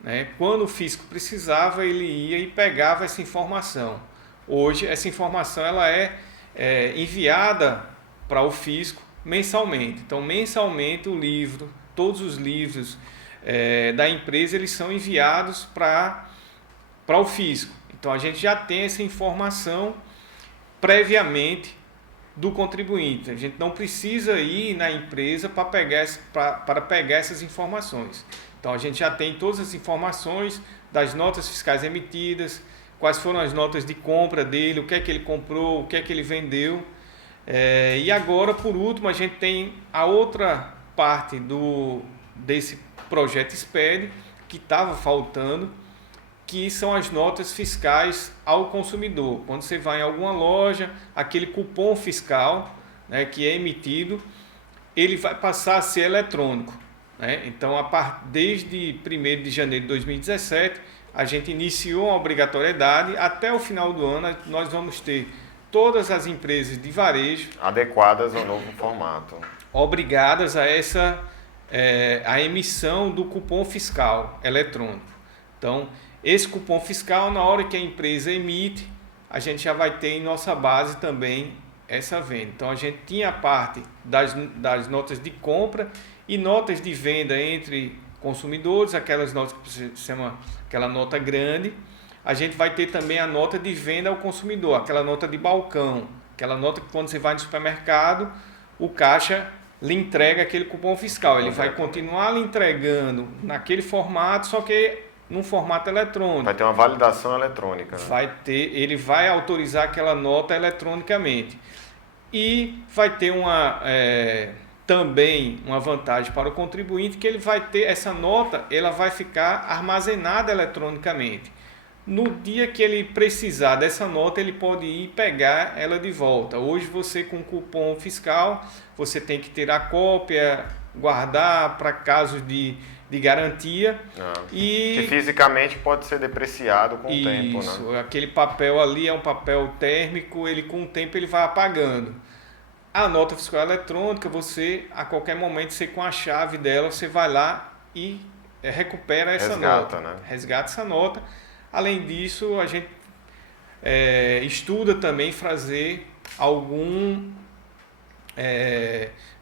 né? Quando o fisco precisava, ele ia e pegava essa informação. Hoje essa informação ela é enviada para o fisco mensalmente. Então, mensalmente o livro, todos os livros da empresa, eles são enviados para o fisco. Então, a gente já tem essa informação previamente do contribuinte. A gente não precisa ir na empresa para pegar essas informações. Então, a gente já tem todas as informações das notas fiscais emitidas, quais foram as notas de compra dele, o que é que ele comprou, o que é que ele vendeu. E agora, por último, a gente tem a outra parte desse projeto SPED que estava faltando, que são as notas fiscais ao consumidor. Quando você vai em alguma loja, aquele cupom fiscal, né, que é emitido, ele vai passar a ser eletrônico, né? Então, desde 1º de janeiro de 2017, a gente iniciou a obrigatoriedade. Até o final do ano, nós vamos ter todas as empresas de varejo adequadas ao novo formato, obrigadas a a emissão do cupom fiscal eletrônico. Então, esse cupom fiscal, na hora que a empresa emite, a gente já vai ter em nossa base também essa venda. Então, a gente tinha a parte das notas de compra e notas de venda entre consumidores, aquelas notas que se chama aquela nota grande. A gente vai ter também a nota de venda ao consumidor, aquela nota de balcão, aquela nota que quando você vai no supermercado, o caixa lhe entrega aquele cupom fiscal. Ele vai continuar lhe entregando naquele formato, só que num formato eletrônico. Vai ter uma validação eletrônica, né? Ele vai autorizar aquela nota eletronicamente. E vai ter também uma vantagem para o contribuinte, que ele vai ter essa nota, ela vai ficar armazenada eletronicamente. No dia que ele precisar dessa nota, ele pode ir pegar ela de volta. Hoje, você com cupom fiscal, você tem que ter a cópia, guardar para casos de garantia. Que fisicamente pode ser depreciado com o tempo, né? Aquele papel ali é um papel térmico, ele com o tempo ele vai apagando. A nota fiscal eletrônica, você, a qualquer momento, você com a chave dela, você vai lá e recupera essa nota. Né? Resgata essa nota. Além disso, a gente estuda também fazer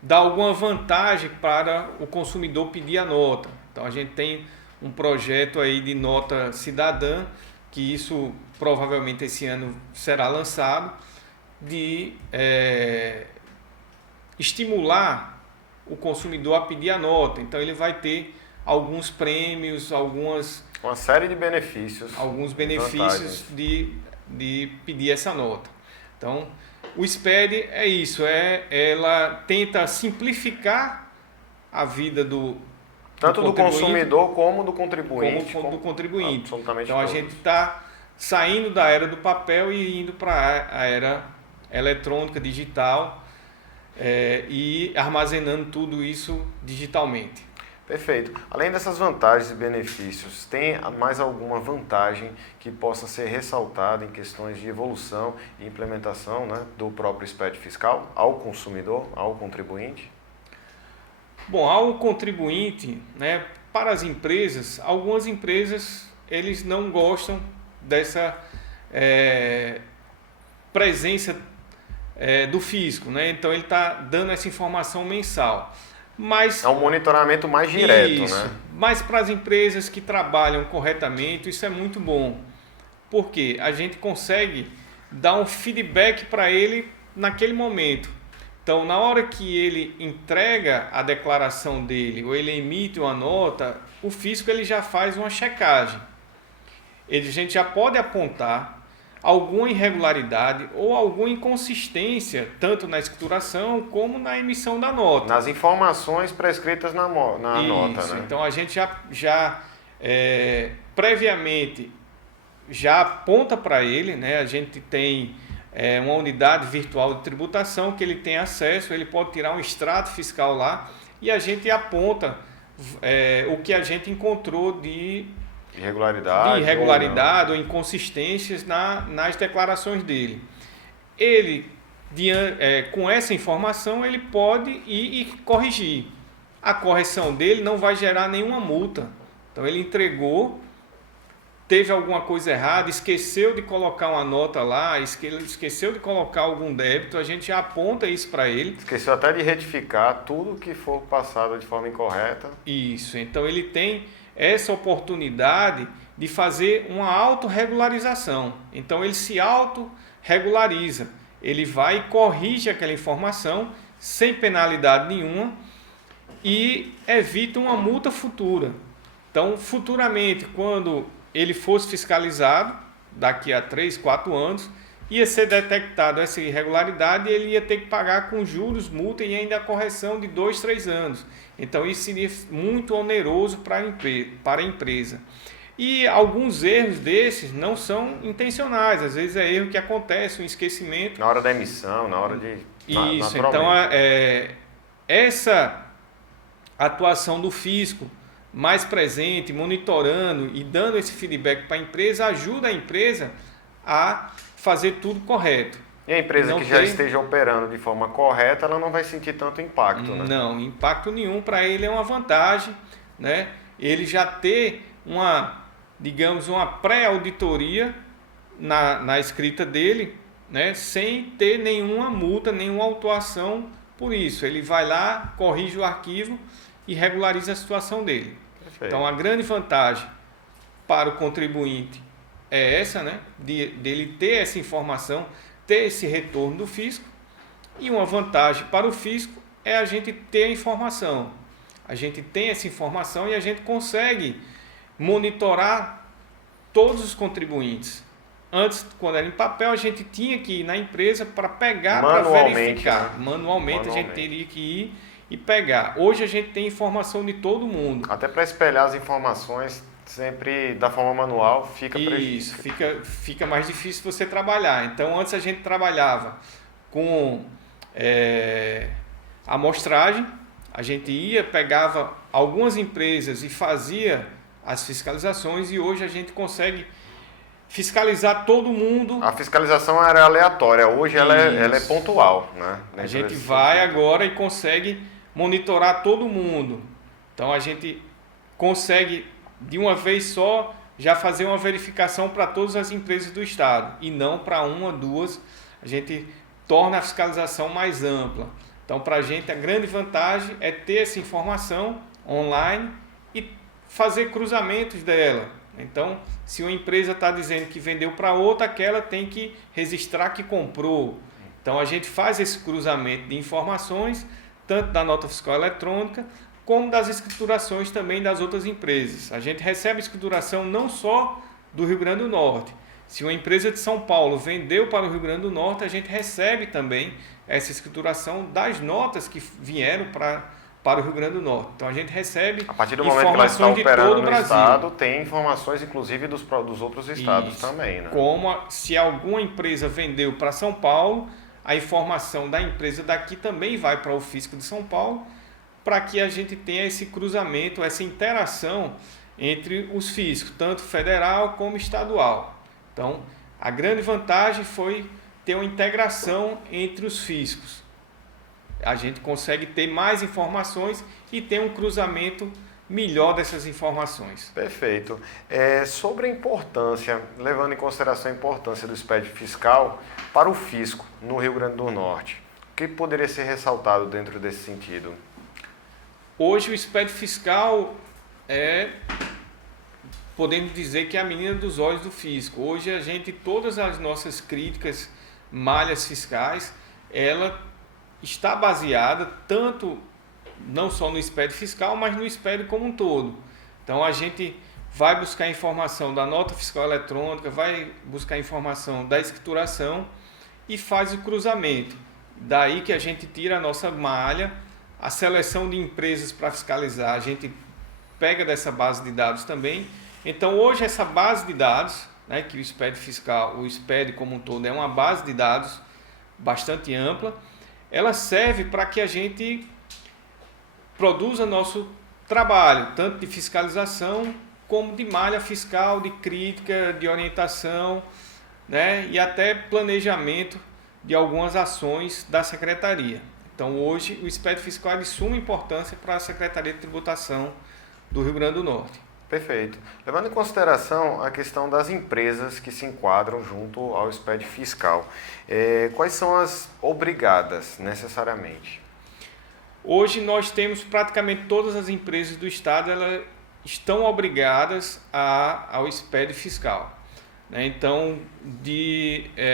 dar alguma vantagem para o consumidor pedir a nota. Então, a gente tem um projeto aí de nota cidadã, que isso provavelmente esse ano será lançado, de estimular o consumidor a pedir a nota. Então, ele vai ter alguns prêmios, uma série de benefícios. Alguns benefícios de pedir essa nota. Então, o SPED é isso, ela tenta simplificar a vida tanto do consumidor como do contribuinte. Como do contribuinte. Absolutamente então, todos. a gente está saindo da era do papel e indo para a era eletrônica, digital, e armazenando tudo isso digitalmente. Perfeito. Além dessas vantagens e benefícios, tem mais alguma vantagem que possa ser ressaltada em questões de evolução e implementação, né, do próprio SPED fiscal ao consumidor, ao contribuinte? Bom, ao contribuinte, né, para as empresas, algumas empresas eles não gostam dessa presença do fisco, né? Então ele está dando essa informação mensal. Mas, é um monitoramento mais direto, isso, né? Mas para as empresas que trabalham corretamente, isso é muito bom. Porque a gente consegue dar um feedback para ele naquele momento. Então, na hora que ele entrega a declaração dele ou ele emite uma nota, o fisco ele já faz uma checagem. A gente já pode apontar alguma irregularidade ou alguma inconsistência, tanto na escrituração como na emissão da nota. Nas informações prescritas na nota, né? Então a gente já previamente já aponta para ele, né? A gente tem uma unidade virtual de tributação que ele tem acesso, ele pode tirar um extrato fiscal lá e a gente aponta o que a gente encontrou de irregularidade ou inconsistências nas declarações dele. Ele, com essa informação, ele pode ir e corrigir. A correção dele não vai gerar nenhuma multa. Então ele entregou, teve alguma coisa errada, esqueceu de colocar uma nota lá, esqueceu de colocar algum débito, a gente já aponta isso para ele. Esqueceu até de retificar tudo que for passado de forma incorreta. Isso, então ele tem essa oportunidade de fazer uma autorregularização. Então ele se autorregulariza, ele vai e corrige aquela informação sem penalidade nenhuma e evita uma multa futura. Então, futuramente, quando ele fosse fiscalizado, daqui a 3, 4 anos, ia ser detectado essa irregularidade e ele ia ter que pagar com juros, multa e ainda a correção de 2, 3 anos. Então isso seria muito oneroso para a empresa. E alguns erros desses não são intencionais, às vezes é erro que acontece, um esquecimento. Na hora da emissão, na hora de... Isso, então essa atuação do fisco mais presente, monitorando e dando esse feedback para a empresa, ajuda a empresa a fazer tudo correto. E a empresa que já esteja operando de forma correta, ela não vai sentir tanto impacto, né? Não, impacto nenhum. Para ele é uma vantagem, né? Ele já ter uma pré-auditoria na escrita dele, né? Sem ter nenhuma multa, nenhuma autuação por isso. Ele vai lá, corrige o arquivo e regulariza a situação dele. Perfeito. Então, a grande vantagem para o contribuinte é essa, né? Dele ter essa informação, ter esse retorno do fisco, e uma vantagem para o fisco é a gente ter a informação. A gente tem essa informação e a gente consegue monitorar todos os contribuintes. Antes, quando era em papel, a gente tinha que ir na empresa para pegar, para verificar. Né? Manualmente a gente teria que ir e pegar. Hoje a gente tem informação de todo mundo. Até para espelhar as informações sempre da forma manual fica Isso, fica mais difícil você trabalhar. Então, antes a gente trabalhava com amostragem, a gente ia, pegava algumas empresas e fazia as fiscalizações, e hoje a gente consegue fiscalizar todo mundo. A fiscalização era aleatória, hoje ela é pontual, né? A gente vai agora e consegue monitorar todo mundo. Então, a gente consegue de uma vez só já fazer uma verificação para todas as empresas do estado e não para uma, duas. A gente torna a fiscalização mais ampla. Então, para a gente, a grande vantagem é ter essa informação online e fazer cruzamentos dela. Então, se uma empresa está dizendo que vendeu para outra, aquela tem que registrar que comprou. Então, a gente faz esse cruzamento de informações, tanto da nota fiscal eletrônica, como das escriturações também das outras empresas. A gente recebe escrituração não só do Rio Grande do Norte. Se uma empresa de São Paulo vendeu para o Rio Grande do Norte, a gente recebe também essa escrituração das notas que vieram para o Rio Grande do Norte. Então a gente recebe a partir do momento que ela está operando no estado, tem informações inclusive dos outros estados também, né? Como se alguma empresa vendeu para São Paulo, a informação da empresa daqui também vai para o fisco de São Paulo, para que a gente tenha esse cruzamento, essa interação entre os fiscos, tanto federal como estadual. Então, a grande vantagem foi ter uma integração entre os fiscos. A gente consegue ter mais informações e ter um cruzamento melhor dessas informações. Perfeito. Sobre a importância, levando em consideração a importância do SPED fiscal para o fisco no Rio Grande do Norte, o que poderia ser ressaltado dentro desse sentido? Hoje o SPED fiscal podemos dizer que é a menina dos olhos do fisco. Hoje todas as nossas críticas, malhas fiscais, ela está baseada tanto, não só no SPED fiscal, mas no SPED como um todo. Então a gente vai buscar informação da nota fiscal eletrônica, vai buscar informação da escrituração e faz o cruzamento. Daí que a gente tira a nossa malha, a seleção de empresas para fiscalizar, a gente pega dessa base de dados também. Então hoje essa base de dados, né, que o SPED fiscal, o SPED como um todo é uma base de dados bastante ampla, ela serve para que a gente produza nosso trabalho, tanto de fiscalização como de malha fiscal, de crítica, de orientação, né, e até planejamento de algumas ações da Secretaria. Então hoje o SPED fiscal é de suma importância para a Secretaria de Tributação do Rio Grande do Norte. Perfeito. Levando em consideração a questão das empresas que se enquadram junto ao SPED fiscal, quais são as obrigadas necessariamente? Hoje nós temos praticamente todas as empresas do Estado, elas estão obrigadas ao SPED fiscal. Então,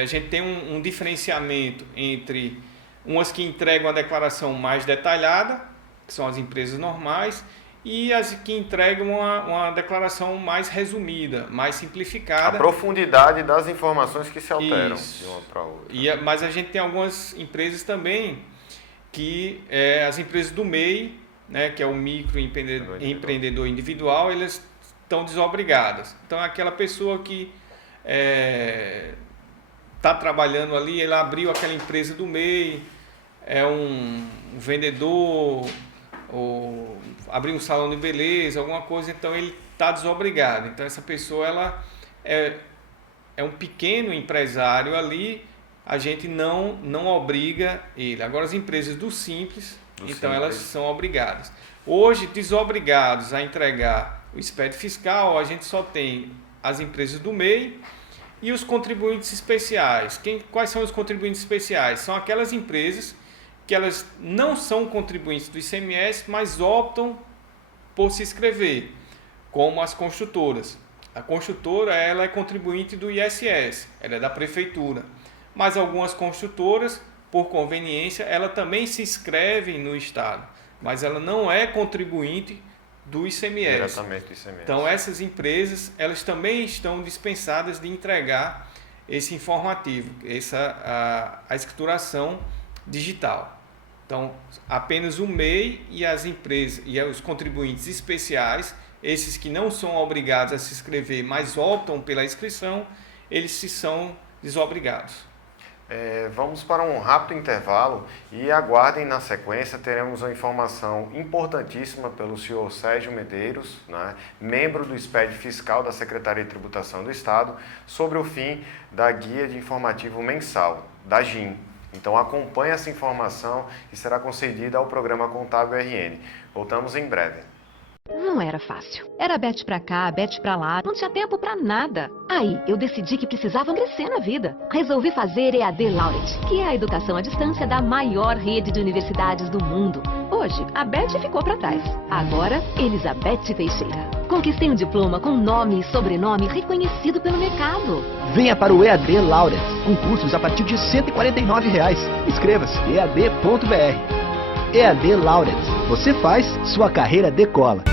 a gente tem um diferenciamento entre umas que entregam a declaração mais detalhada, que são as empresas normais, e as que entregam uma declaração mais resumida, mais simplificada. A profundidade das informações que se alteram Isso. de uma para outra. Mas a gente tem algumas empresas também, que as empresas do MEI, né, que é o microempreendedor individual, elas estão desobrigadas. Então, aquela pessoa que está trabalhando ali, ele abriu aquela empresa do MEI, é um vendedor, ou abriu um salão de beleza, alguma coisa, então ele está desobrigado. Então essa pessoa ela é um pequeno empresário ali, a gente não obriga ele. Agora as empresas do Simples, elas são obrigadas. Hoje, desobrigados a entregar o SPED fiscal, a gente só tem as empresas do MEI e os contribuintes especiais. Quais são os contribuintes especiais? São aquelas empresas que elas não são contribuintes do ICMS, mas optam por se inscrever, como as construtoras. A construtora ela é contribuinte do ISS, ela é da prefeitura, mas algumas construtoras, por conveniência, ela também se inscreve no Estado, mas ela não é contribuinte do ICMS. Diretamente do ICMS. Então essas empresas elas também estão dispensadas de entregar esse informativo, a escrituração digital. Então, apenas o MEI e as empresas e os contribuintes especiais, esses que não são obrigados a se inscrever, mas optam pela inscrição, eles se são desobrigados. Vamos para um rápido intervalo e aguardem, na sequência teremos uma informação importantíssima pelo senhor Sérgio Medeiros, né, membro do SPED fiscal da Secretaria de Tributação do Estado, sobre o fim da guia de informativo mensal, da GIM. Então acompanhe essa informação que será concedida ao programa Contábil RN. Voltamos em breve. Não era fácil. Era bete pra cá, bete pra lá, não tinha tempo pra nada. Aí, eu decidi que precisava crescer na vida. Resolvi fazer EAD Laureate, que é a educação à distância da maior rede de universidades do mundo. Hoje, a Beth ficou pra trás. Agora, Elizabeth Teixeira. Conquistei um diploma com nome e sobrenome reconhecido pelo mercado. Venha para o EAD Laureate, com cursos a partir de R$ 149. Inscreva-se ead.br. EAD Laureate. Você faz, sua carreira decola.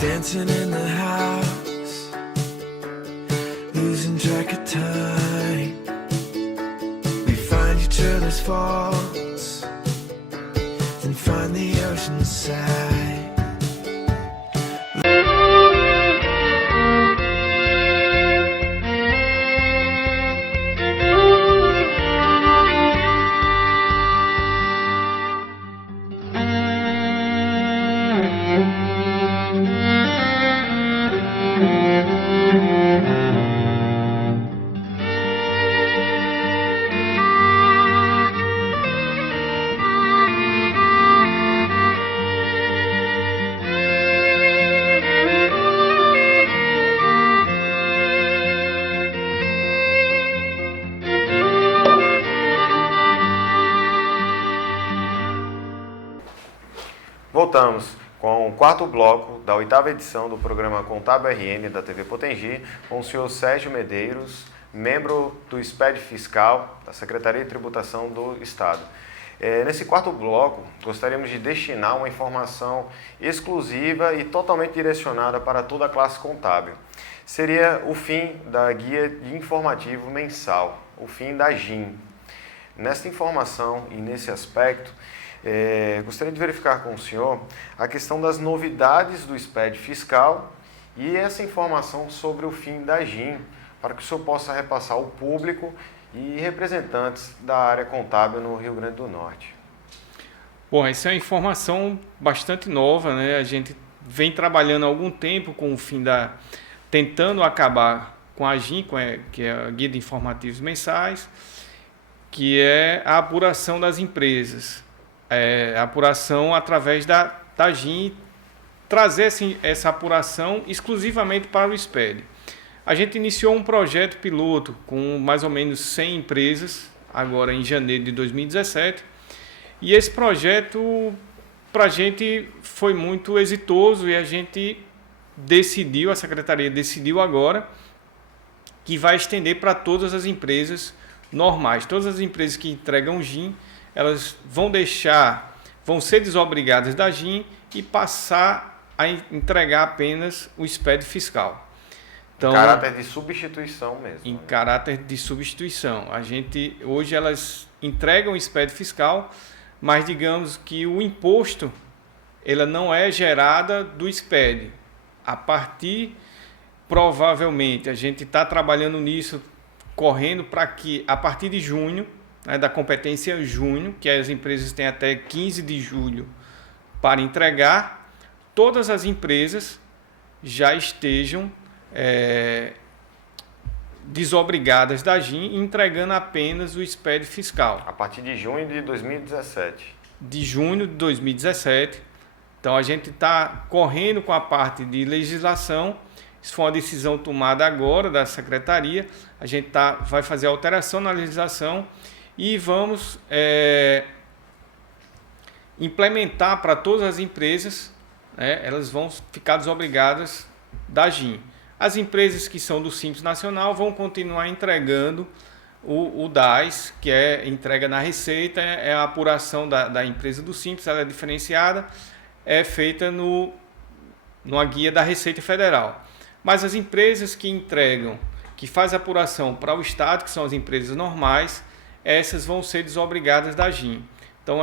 Dancing in the house, losing track of time. We find each other's faults, then find the ocean side. voltamos com o quarto bloco da 8ª edição do programa Contábil RN da TV Potengi, com o senhor Sérgio Medeiros, membro do SPED Fiscal da Secretaria de Tributação do Estado. Nesse quarto bloco, gostaríamos de destinar uma informação exclusiva e totalmente direcionada para toda a classe contábil. Seria o fim da guia de informativo mensal, o fim da GIM. Nesta informação e nesse aspecto, gostaria de verificar com o senhor a questão das novidades do SPED Fiscal e essa informação sobre o fim da GIM, para que o senhor possa repassar ao público e representantes da área contábil no Rio Grande do Norte. Bom, essa é uma informação bastante nova, né? A gente vem trabalhando há algum tempo com o fim tentando acabar com a GIM, que é a Guia de Informativos Mensais, que é a apuração das empresas. A apuração através da GIM, trazer essa apuração exclusivamente para o SPED. A gente iniciou um projeto piloto com mais ou menos 100 empresas, agora em janeiro de 2017, e esse projeto para a gente foi muito exitoso e a gente a Secretaria decidiu agora que vai estender para todas as empresas normais. Todas as empresas que entregam GIM, elas vão ser desobrigadas da GIM e passar a entregar apenas o SPED fiscal. Então, em caráter de substituição mesmo. Em caráter de substituição. Hoje elas entregam o SPED fiscal, mas digamos que o imposto ela não é gerada do SPED. Provavelmente, a gente está trabalhando nisso, correndo para que a partir de junho, né, da competência junho, que as empresas têm até 15 de julho para entregar, todas as empresas já estejam desobrigadas da GIM, entregando apenas o SPED fiscal. A partir de junho de 2017. De junho de 2017. Então, a gente está correndo com a parte de legislação. Isso foi uma decisão tomada agora da Secretaria. A gente vai fazer alteração na legislação e vamos implementar para todas as empresas, né, elas vão ficar desobrigadas da GIM. As empresas que são do Simples Nacional vão continuar entregando o DAS, que é entrega na Receita, é a apuração da empresa do Simples, ela é diferenciada, é feita numa guia da Receita Federal. Mas as empresas que fazem apuração para o Estado, que são as empresas normais, essas vão ser desobrigadas da GIM. Então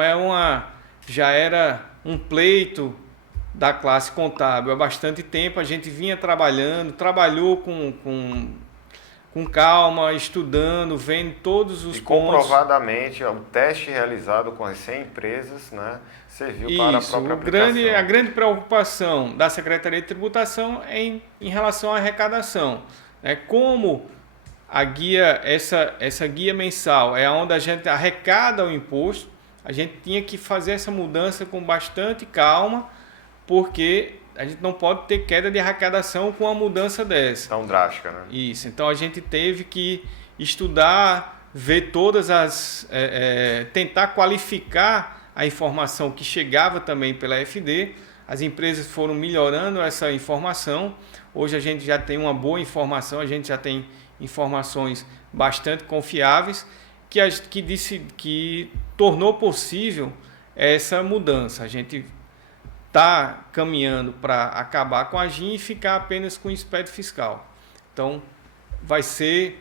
já era um pleito da classe contábil há bastante tempo. A gente vinha trabalhou com calma, estudando, vendo todos os pontos. Comprovadamente, o teste realizado com as 100 empresas, né, serviu para a própria aplicação. A grande preocupação da Secretaria de Tributação é em relação à arrecadação. Como a guia, essa guia mensal é onde a gente arrecada o imposto, a gente tinha que fazer essa mudança com bastante calma, porque a gente não pode ter queda de arrecadação com uma mudança dessa. Tão drástica, né? Isso. Então a gente teve que estudar, ver todas tentar qualificar a informação que chegava também pela FD. As empresas foram melhorando essa informação. Hoje a gente já tem uma boa informação, a gente já tem informações bastante confiáveis que tornou possível essa mudança. A gente está caminhando para acabar com a GIM e ficar apenas com o SPED fiscal. Então, vai ser...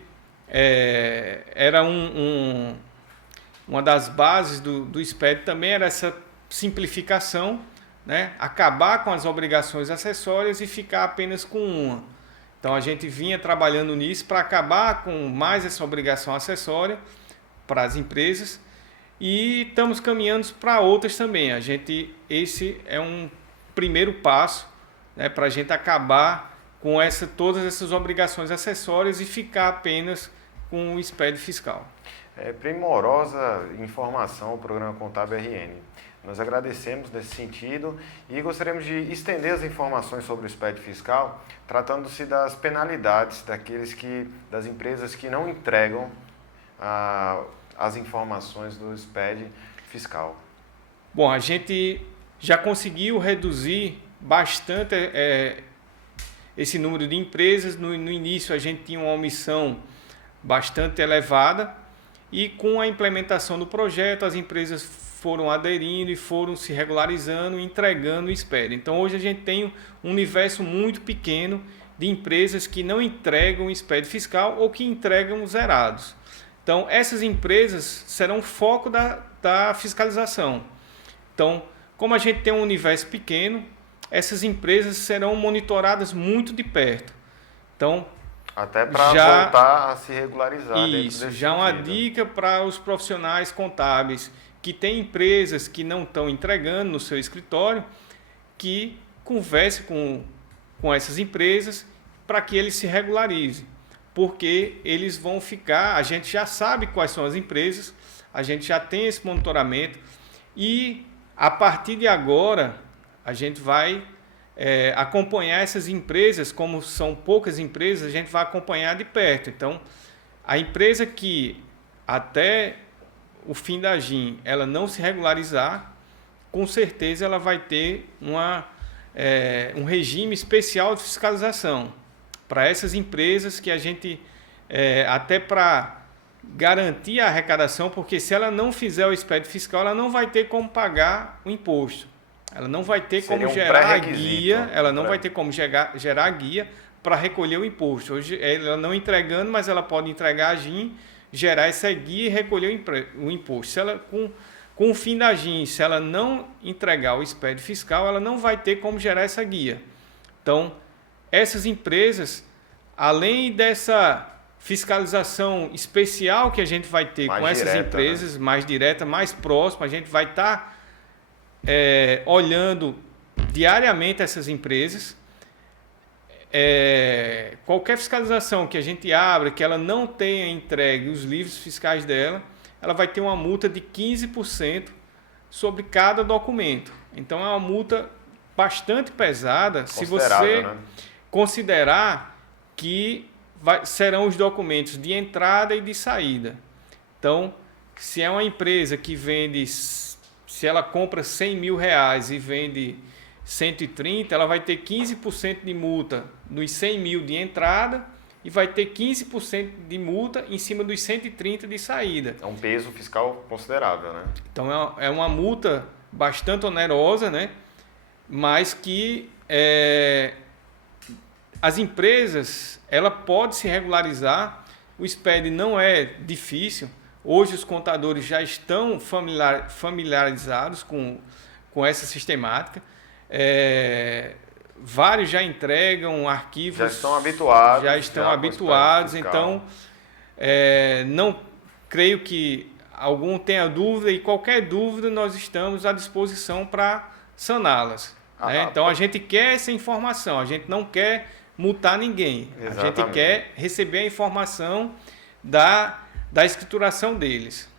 uma das bases do SPED também era essa simplificação, né? Acabar com as obrigações acessórias e ficar apenas com uma. Então, a gente vinha trabalhando nisso para acabar com mais essa obrigação acessória para as empresas. E estamos caminhando para outras também. Esse é um primeiro passo, né, para a gente acabar com todas essas obrigações acessórias e ficar apenas com o SPED fiscal. Primorosa informação ao programa Contábil RN. Nós agradecemos nesse sentido e gostaríamos de estender as informações sobre o SPED fiscal, tratando-se das penalidades das empresas que não entregam as informações do SPED fiscal. Bom, a gente já conseguiu reduzir bastante esse número de empresas. No início a gente tinha uma omissão bastante elevada e com a implementação do projeto as empresas foram aderindo e foram se regularizando e entregando o SPED. Então hoje a gente tem um universo muito pequeno de empresas que não entregam o SPED fiscal ou que entregam zerados. Então essas empresas serão o foco da fiscalização. Então, como a gente tem um universo pequeno, essas empresas serão monitoradas muito de perto. Então, até para voltar a se regularizar. Isso, já uma dica para os profissionais contábeis que têm empresas que não estão entregando no seu escritório, que converse com essas empresas para que eles se regularizem. Porque eles vão ficar, a gente já sabe quais são as empresas, a gente já tem esse monitoramento e a partir de agora a gente vai acompanhar essas empresas, como são poucas empresas, a gente vai acompanhar de perto. Então, a empresa que até o fim da AGIM ela não se regularizar, com certeza ela vai ter um regime especial de fiscalização para essas empresas que a gente, até para garantir a arrecadação, porque se ela não fizer o SPED fiscal, ela não vai ter como pagar o imposto. Ela não vai ter como gerar a guia, ela não vai ter como gerar a guia para recolher o imposto. Hoje, ela não entregando, mas ela pode entregar a AGIM, gerar essa guia e recolher o imposto. Se ela, com o fim da AGIM, se ela não entregar o SPED fiscal, ela não vai ter como gerar essa guia. Então, essas empresas, além dessa fiscalização especial que a gente vai ter mais com essas empresas, né? Mais direta, mais próxima, a gente vai estar olhando diariamente essas empresas. Qualquer fiscalização que a gente abra, que ela não tenha entregue os livros fiscais dela, ela vai ter uma multa de 15% sobre cada documento. Então é uma multa bastante pesada se você considerar que serão os documentos de entrada e de saída. Então, se é uma empresa que vende, se ela compra 100 mil reais e vende 130, ela vai ter 15% de multa nos 100 mil de entrada e vai ter 15% de multa em cima dos 130 de saída. É um peso fiscal considerável, né? Então é uma multa bastante onerosa, né? Mas que as empresas, ela pode se regularizar. O SPED não é difícil. Hoje os contadores já estão familiarizados com essa sistemática. Vários já entregam arquivos. Já estão habituados. Então, não creio que algum tenha dúvida, e qualquer dúvida nós estamos à disposição para saná-las. Né? Então, a gente quer essa informação, a gente não quer multar ninguém. Exatamente. A gente quer receber a informação da escrituração deles.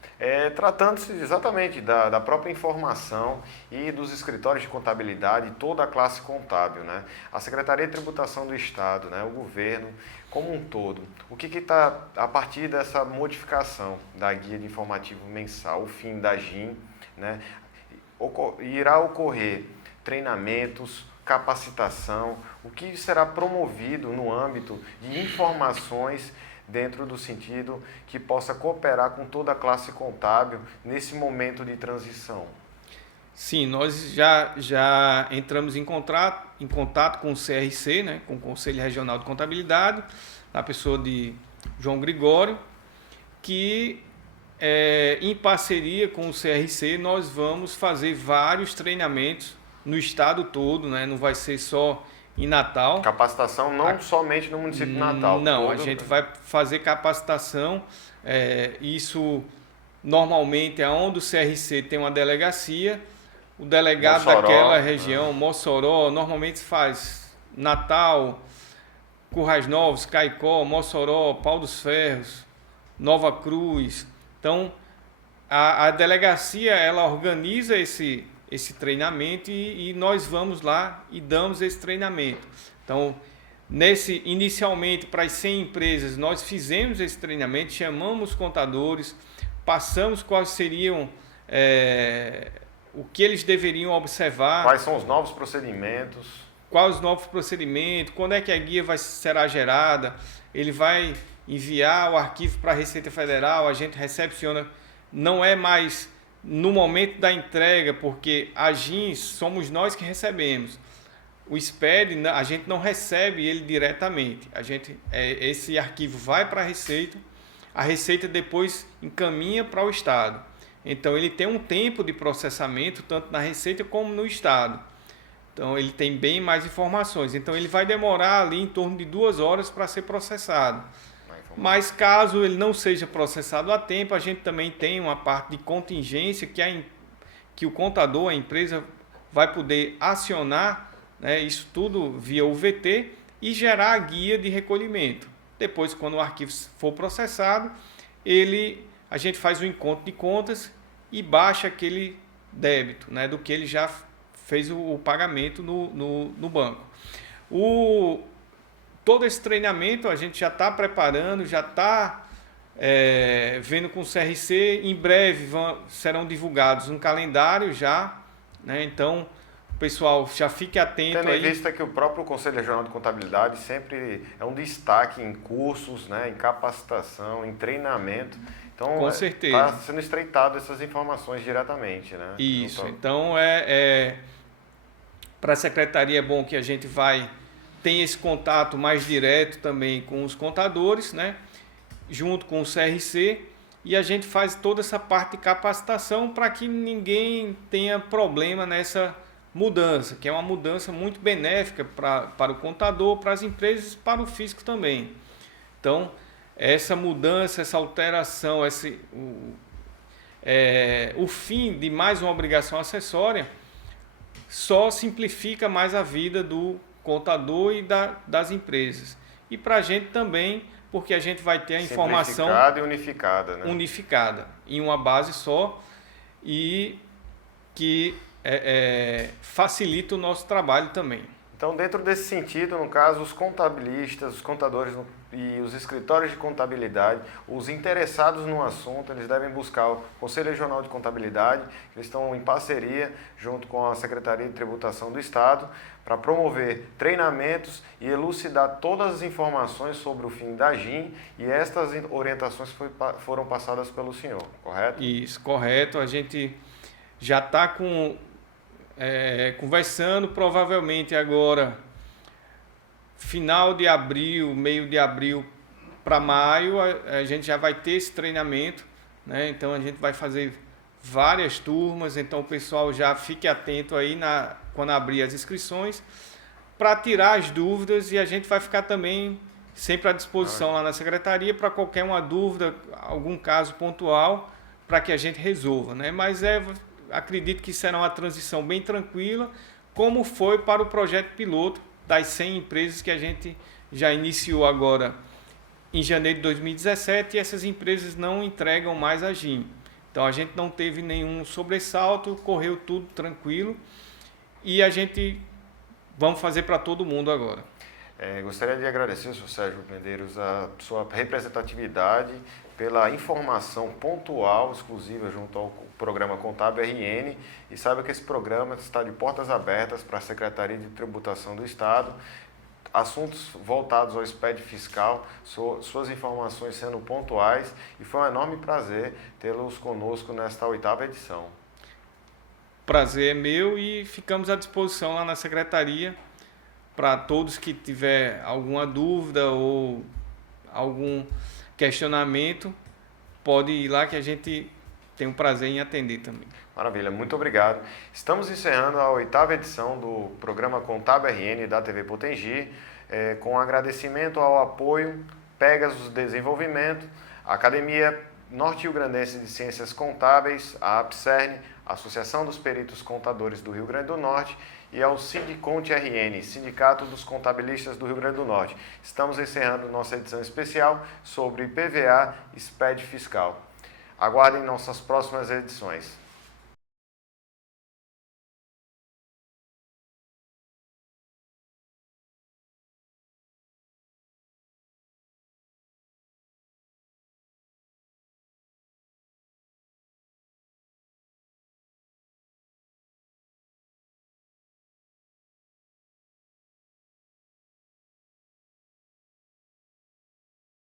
Tratando-se exatamente da própria informação e dos escritórios de contabilidade, toda a classe contábil, né? A Secretaria de Tributação do Estado, né? O governo como um todo. O que está, a partir dessa modificação da guia de informativo mensal, o fim da AGIM, né? Irá ocorrer treinamentos, capacitação, o que será promovido no âmbito de informações dentro do sentido que possa cooperar com toda a classe contábil nesse momento de transição? Sim, nós já entramos em contato com o CRC, né, com o Conselho Regional de Contabilidade, na pessoa de João Gregório, que em parceria com o CRC nós vamos fazer vários treinamentos no estado todo, né, não vai ser só em Natal. Capacitação não somente no município de Natal. Não, a gente vai fazer capacitação. Isso normalmente é onde o CRC tem uma delegacia. O delegado Mossoró, daquela região, Mossoró, normalmente faz Natal, Currais Novos, Caicó, Mossoró, Pau dos Ferros, Nova Cruz. Então, a delegacia ela organiza esse treinamento e nós vamos lá e damos esse treinamento. Então, inicialmente, para as 100 empresas, nós fizemos esse treinamento, chamamos contadores, passamos quais seriam o que eles deveriam observar. Quais são os novos procedimentos? Quais os novos procedimentos, quando é que a guia será gerada, ele vai enviar o arquivo para a Receita Federal, a gente recepciona, não é mais no momento da entrega, porque a GIN somos nós que recebemos. O SPED, a gente não recebe ele diretamente, esse arquivo vai para a Receita depois encaminha para o Estado. Então ele tem um tempo de processamento, tanto na Receita como no Estado. Então ele tem bem mais informações. Então ele vai demorar ali em torno de 2 horas para ser processado. Mas caso ele não seja processado a tempo, a gente também tem uma parte de contingência que o contador, a empresa, vai poder acionar, né, isso tudo via UVT e gerar a guia de recolhimento. Depois, quando o arquivo for processado, a gente faz o encontro de contas e baixa aquele débito, né, do que ele já fez o pagamento no banco. Todo esse treinamento a gente já está preparando, já está vendo com o CRC. Em breve serão divulgados um calendário já, né? Então, o pessoal já fique atento Tendo aí. em vista que o próprio Conselho Regional de Contabilidade sempre é um destaque em cursos, né, em capacitação, em treinamento. Então, com certeza. Está sendo estreitado essas informações diretamente, né? Isso. Então, para a secretaria é bom que a gente tem esse contato mais direto também com os contadores, né? Junto com o CRC, e a gente faz toda essa parte de capacitação para que ninguém tenha problema nessa mudança, que é uma mudança muito benéfica para o contador, para as empresas, para o fisco também. Então, essa mudança, essa alteração, o fim de mais uma obrigação acessória só simplifica mais a vida do contador e das empresas. E para a gente também, porque a gente vai ter a informação simplificada e unificada, né? Unificada, em uma base só, e que facilita o nosso trabalho também. Então, dentro desse sentido, no caso, os contabilistas, os contadores e os escritórios de contabilidade, os interessados no assunto, eles devem buscar o Conselho Regional de Contabilidade, eles estão em parceria junto com a Secretaria de Tributação do Estado, para promover treinamentos e elucidar todas as informações sobre o fim da GIN, e estas orientações foram passadas pelo senhor, correto? Isso, correto. A gente já está conversando, provavelmente agora, final de abril, meio de abril para maio, a gente já vai ter esse treinamento, né? Então a gente vai fazer várias turmas, então o pessoal já fique atento aí quando abrir as inscrições para tirar as dúvidas, e a gente vai ficar também sempre à disposição lá na secretaria para qualquer uma dúvida, algum caso pontual, para que a gente resolva, né? Mas acredito que será uma transição bem tranquila, como foi para o projeto piloto das 100 empresas que a gente já iniciou agora em janeiro de 2017, e essas empresas não entregam mais a GIN. Então a gente não teve nenhum sobressalto, correu tudo tranquilo, e vamos fazer para todo mundo agora. Gostaria de agradecer, Sr. Sérgio Medeiros, a sua representatividade pela informação pontual, exclusiva junto ao programa Contábil RN, e saiba que esse programa está de portas abertas para a Secretaria de Tributação do Estado, assuntos voltados ao SPED fiscal, suas informações sendo pontuais, e foi um enorme prazer tê-los conosco nesta 8ª edição. Prazer é meu, e ficamos à disposição lá na Secretaria para todos que tiver alguma dúvida ou algum questionamento, pode ir lá que a gente tem um prazer em atender também. Maravilha, muito obrigado. Estamos encerrando a 8ª edição do programa Contábil RN da TV Potengi, com agradecimento ao apoio Pegasus Desenvolvimento, a Academia Norte-Rio-Grandense de Ciências Contábeis, a APCERN, a Associação dos Peritos Contadores do Rio Grande do Norte, e ao Sindicont RN, Sindicato dos Contabilistas do Rio Grande do Norte. Estamos encerrando nossa edição especial sobre PVA e SPED fiscal. Aguardem nossas próximas edições.